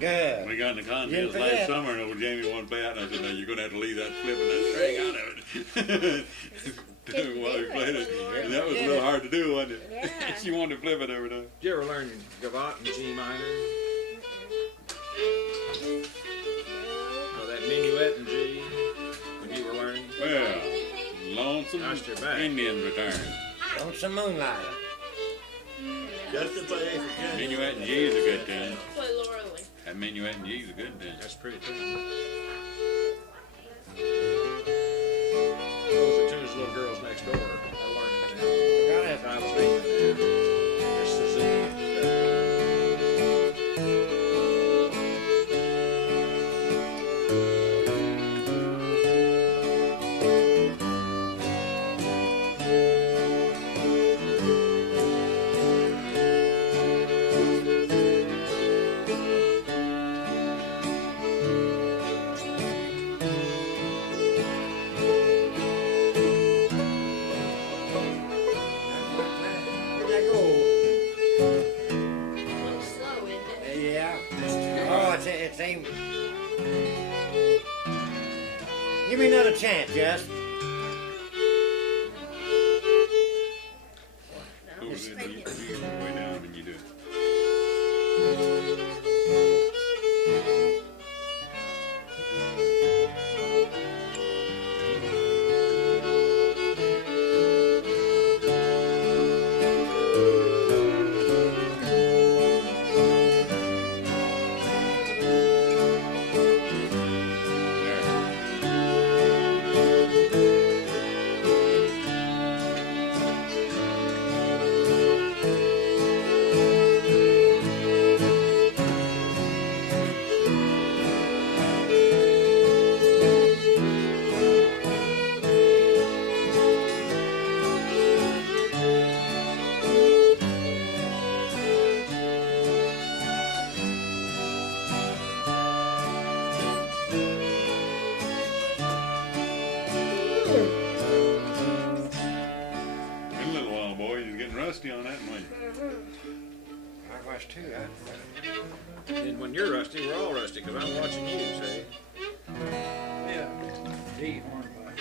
Good. We got in the You contest didn't last forget. summer, and old Jamie wanted to play out, and I said, "No, you're going to have to leave that flipping that string out of it." While we played it, and that was a little hard to do, wasn't it? Yeah. She wanted to flip it every time. Did you ever learn Gavotte and G minor? Or that minuet in G when you were learning? Well, Lonesome That's too bad. Indian return. On some moonlight. Just to play for Ken. Minuet and G is a good tune. Play Laura Lee. That minuet and G is a good tune. That's pretty cool. Those are tunes little girls next door are learning now. Got it. I was thinking that. This is it. Yeah. Oh, it's aimed. Give me another chance, Jess. Goes in, you go way down and you do it. Rusty on that one. I was too. And when you're rusty, we're all rusty because I'm watching you, see? Yeah. D hornpipe.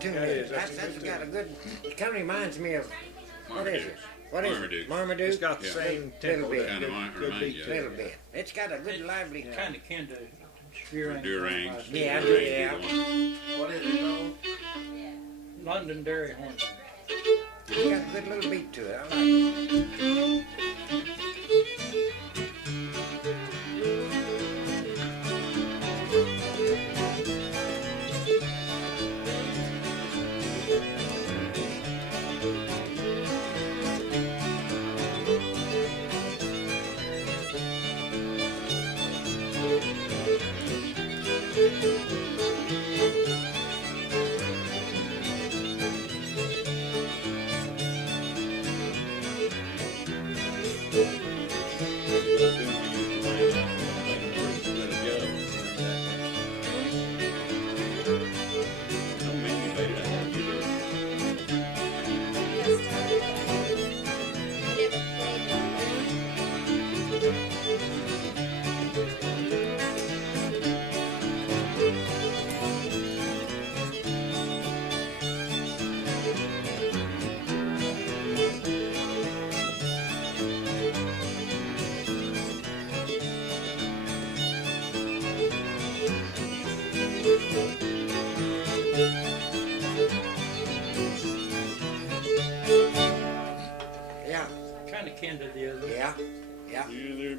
Tune is. That's got a good. It kind of reminds me of what is it? What is it? Marmaduke. It's got the same tempo. Kind of Good beat. Little bit. It's got a good lively. Kind of kin to Spear Range. Yeah. What is it called? Londonary horn. It's got a good little beat to it. I like it.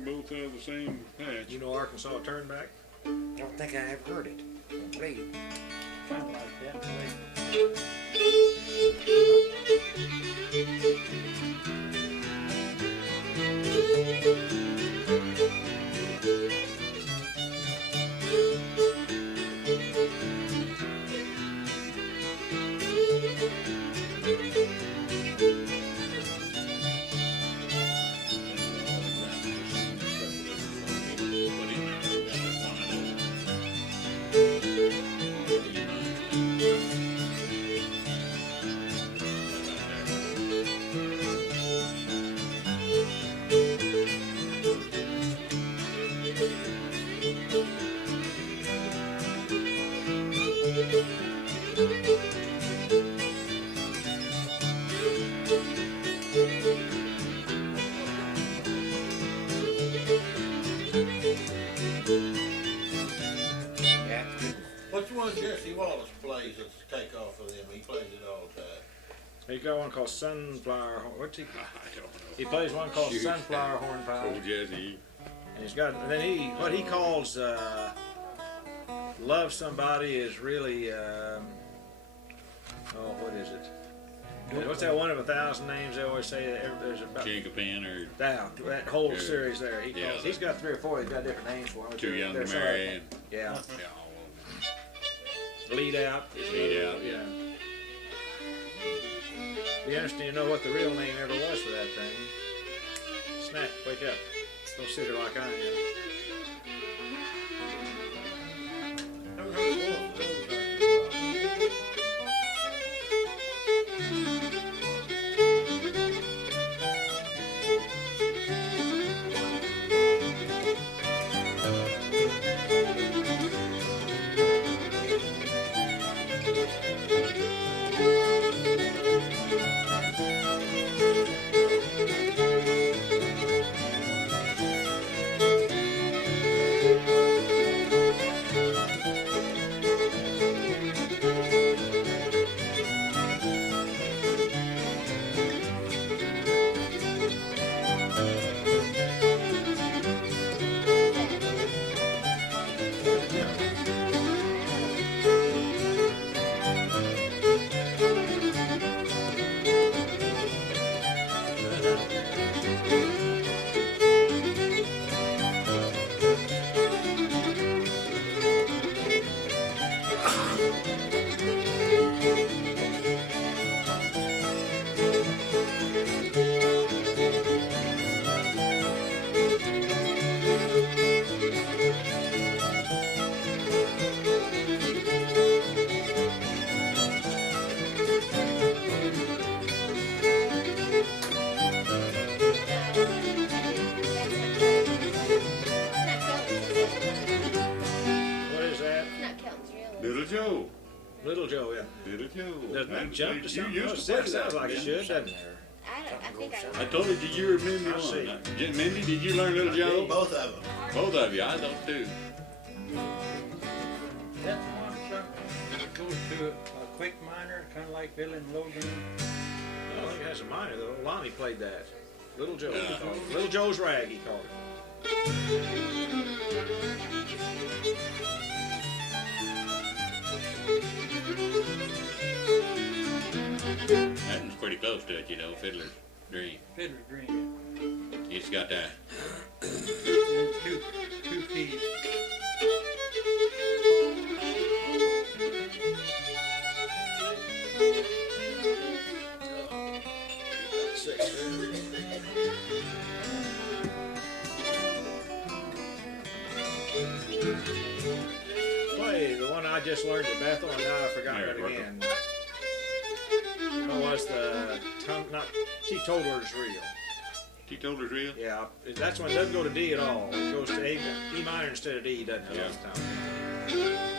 Both have the same patch. You know Arkansas Turnback? Don't think I have heard it. Don't believe. Jesse Wallace plays at the takeoff of them. He plays it all the time. He got one called Sunflower Horn. What's he? I don't know. He plays one called Shoot. Sunflower Hornpipe. Old Jesse. And he's got, and then what he calls love somebody is really, what is it? What's that one of 1,000 names they always say that there's about? Chinkapin or That whole Yeah. series there. Yeah, He's got 3 or 4. He's got different names for them. Too Young to They're so- Marry. And, Yeah. yeah, all Lead out. Lead Out, yeah. Be interesting to know what the real name ever was for that thing. Snack, wake up. Don't sit here like I am. Never heard of Wolf. Little Joe. Little Joe, yeah. Little Joe. Doesn't that jump to You something? used to Else? play That sounds like it should, doesn't it? I think I I told you you were Mindy I see. one. Mindy, did you learn Little Joe? Both of them. Both of you, I don't too. That's one song. It goes to a quick minor, kind of like Bill and Logan. I don't think it has a minor though. Lonnie played that. Little Joe. Yeah. Little Joe's rag, he called it. That one's pretty close to it, you know, Fiddler's Dream. Fiddler Green. It's got that. Two keys. Play the one I just learned at Bethel, and now I forgot There, it work again. What was the not Teetotaler's Real? Teetotaler's Real? Yeah, that's one. It doesn't go to D at all. It goes to E minor instead of D, doesn't it? Yeah. Most of the time.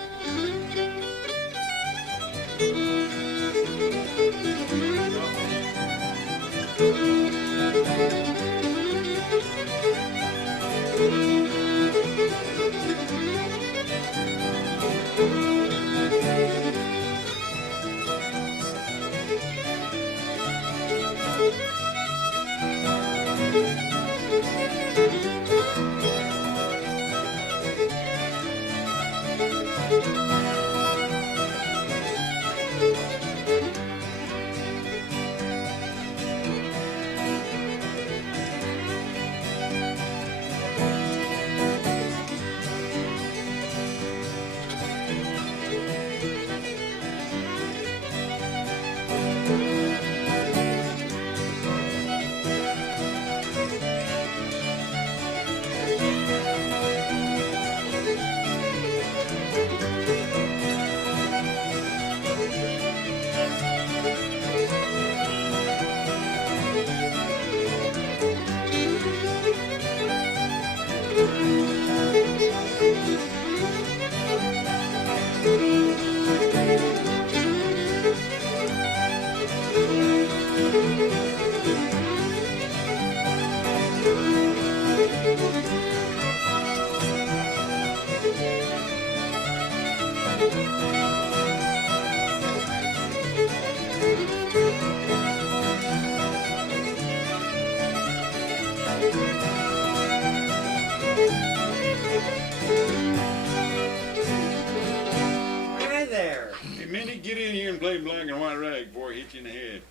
Hey, Mindy, get in here and play black and white rag before I hit you in the head.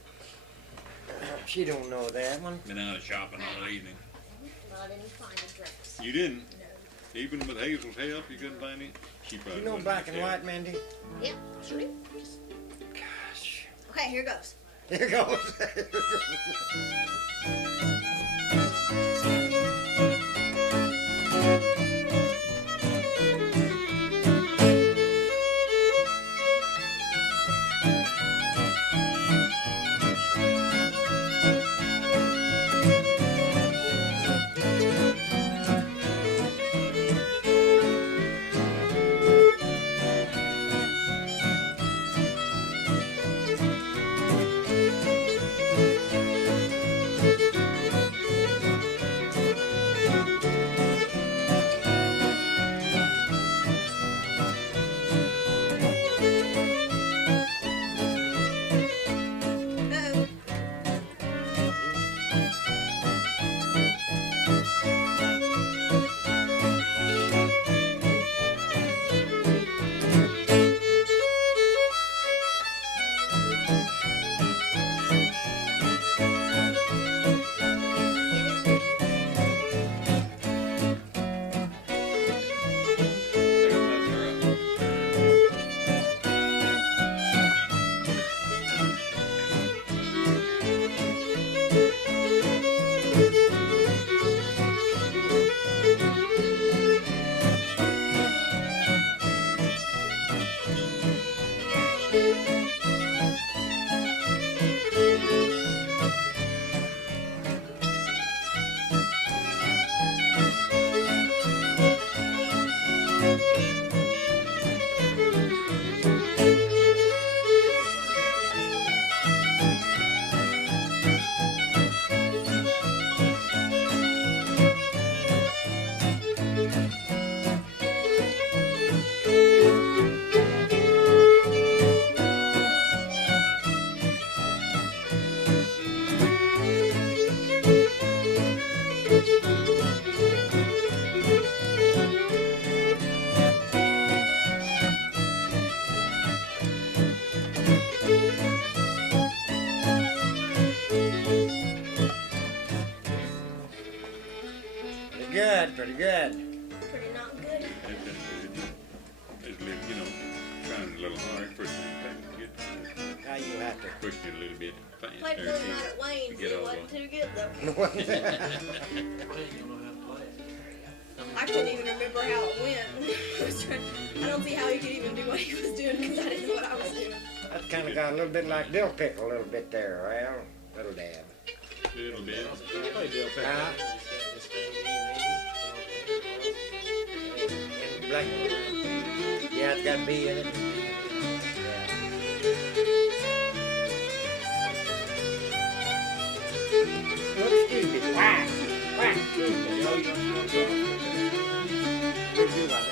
She don't know that one. Been out shopping all evening. I didn't find a dress. You didn't? No. Even with Hazel's help, you couldn't find it? She probably You know wouldn't black and have. white, Mindy? Yep, sure do. Gosh. Okay, here goes. Here goes. Pretty good. Pretty not good. Just a little, you know, trying a little hard first thing. Get Now you have to. pushing it a little bit faster. Played the other night at Wayne's. Get It all wasn't the- too good though. I couldn't even remember how it went. I don't see how he could even do what he was doing because I didn't know what I was doing. That's kind of got a little bit like dill pickle, a little bit there. Well, little dab. Little bit. Huh? Black. Yeah, it's got B in it. Oops, excuse me. Whack. Whack. Excuse me. Oh, you're supposed to go. We'll do that now.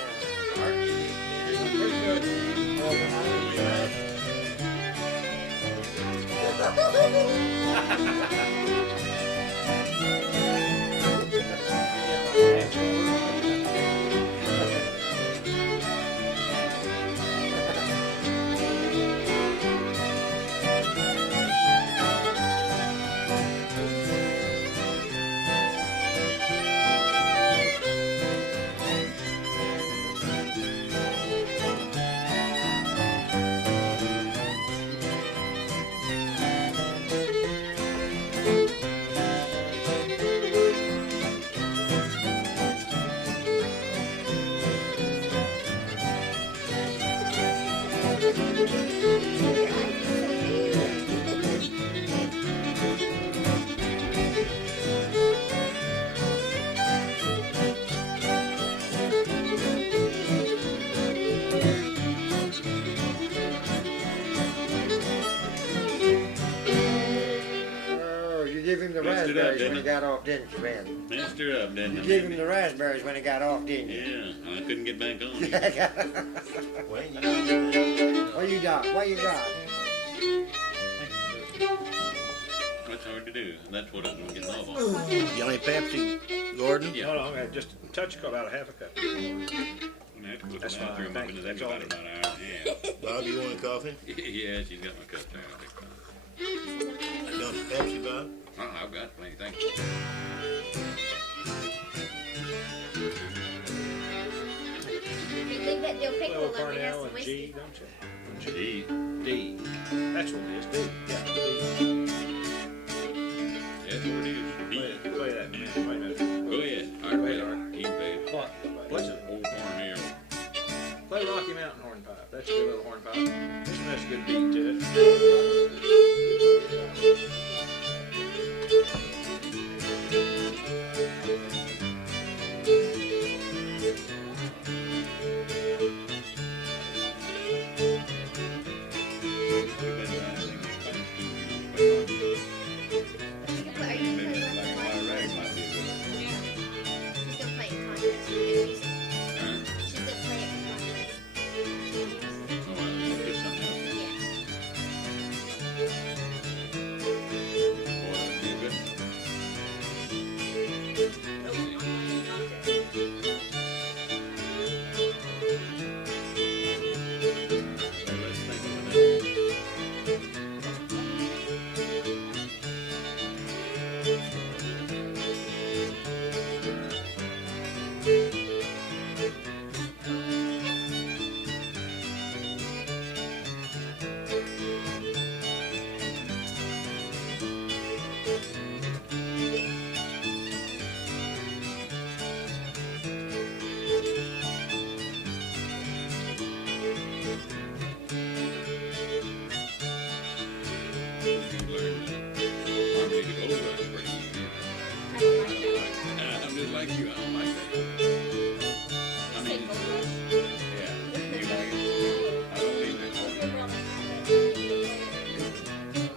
Pretty good. Messed it up, raspberries didn't when he it? got off, didn't you, Ben? Messed her up, didn't You I? gave him the raspberries when he got off, didn't you? Yeah, I couldn't get back on. What you got? What you got? That's hard to do. That's what I'm getting off on. You want any Pepsi, Gordon? No, no, just a touch, about a half a cup. I'm gonna have to put That's the bathroom fine, up in the thank next you. about an hour and a half. Yeah. Bob, you want a coffee? Yeah, she's got my cup there. You want some Pepsi, Bob? Oh, I've got plenty, thank you. You think that they'll pick Well, one up and have Parnell some and whiskey? G, don't you? D. D. That's what it is, D. Yeah, D. That's what it is. D. Play that in a minute. Wait a minute. Go ahead. I can play it. He can play it. What? Play some old Cornell. Play Rocky Mountain hornpipe. That's a good little hornpipe. This one has a good beat to it. Are you Maybe gonna like a play white rag might be a good one. She's gonna play in contest. She's Huh? gonna play it in contest. Oh, well, you get something else. Yeah. Boy, that'd be a good one. So let's think of another. You learn harmony to go right pretty easy. I don't like that. I'm just like you. I don't like that. I Say mean, gold. yeah. You like it? I don't either.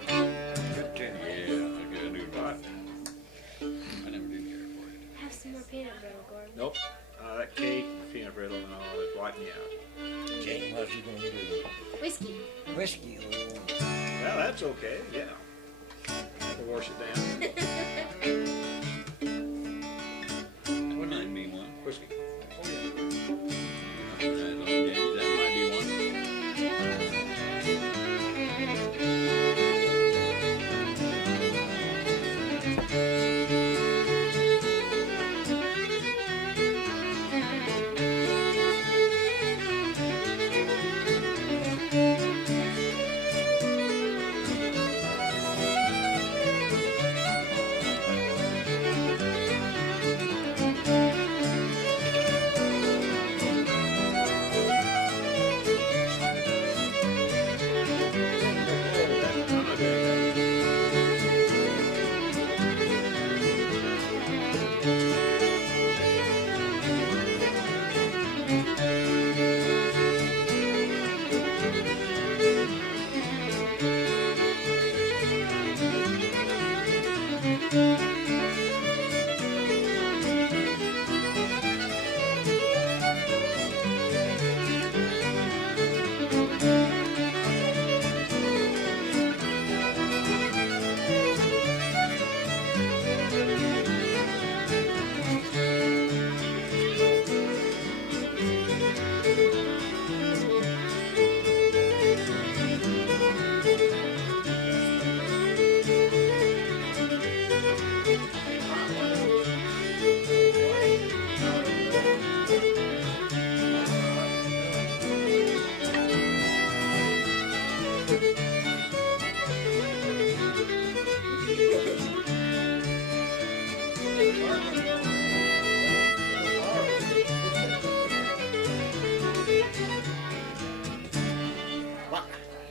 Yeah, I gotta do that. I never did care for it. Have some more peanut butter, Gordon. Nope. That cake, peanut brittle, and all that wiped me out. Jane, what you gonna do? Whiskey. Whiskey. Oh. Well, that's okay. Yeah. We'll wash it down. That might be one. Whiskey. That might be one.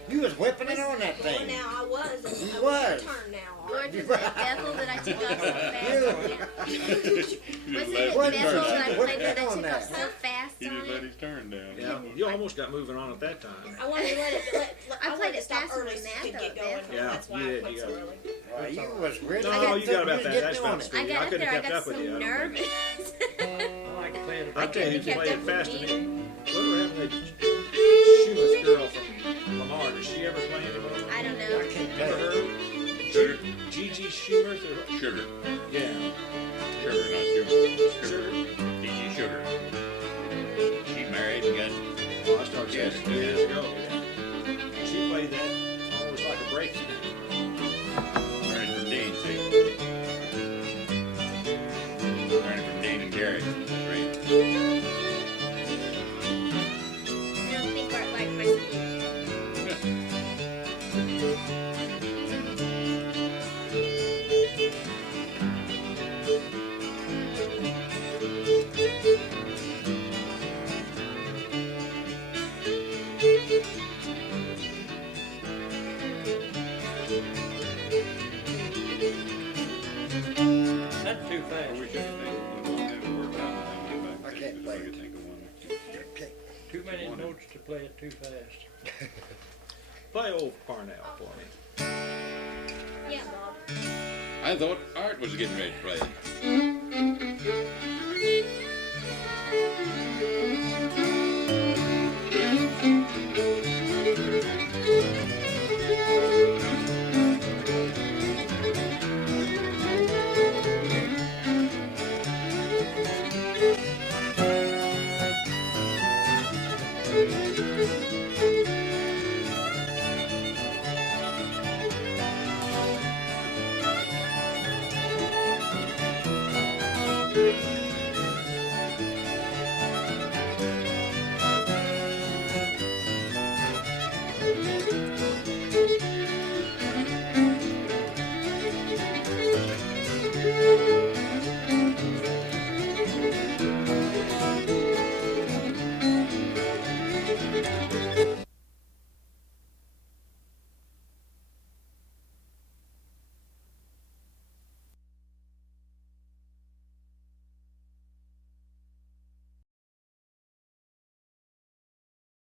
You was whipping it on that Well, thing. now I was. You I was. turn now. Gordon, was that bevel that I took off so fast? Wasn't it What bevel turn? that I What played that I turn took now? off so fast He on just let it? his turn down. Yeah. You almost got moving on at that time. I wanted to let it. I I played wanted to it stop faster early than so that, it could get though, going. Biff. Yeah, That's why you I did, quit you so got it. early. Well, you was really. No, you got about that. That's about I speed. got up couldn't there, I have kept got up so with you. I don't think. nervous. I like playing I tell you, you kept played up it with faster me. than me. Whatever happened to that Schumacher girl from Lamar? Does she ever play anymore? I don't I know. can't Ever play. heard? Sugar. Gigi Schumacher? Sugar. Yeah. Sugar, not sugar. Sugar. Gigi Sugar. She married and got Well, I started Yes, let's go. She played that almost like a break. Learning from Dean, see? Learning from Dean and Gary. That's right. I don't think Art liked my speech. That's too I fast. wish I could think of one that would work out. I can't play I could it. think of one. Too many notes to play it too fast. Play old Parnell for me. Yeah, Bob. I thought Art was getting ready to play it.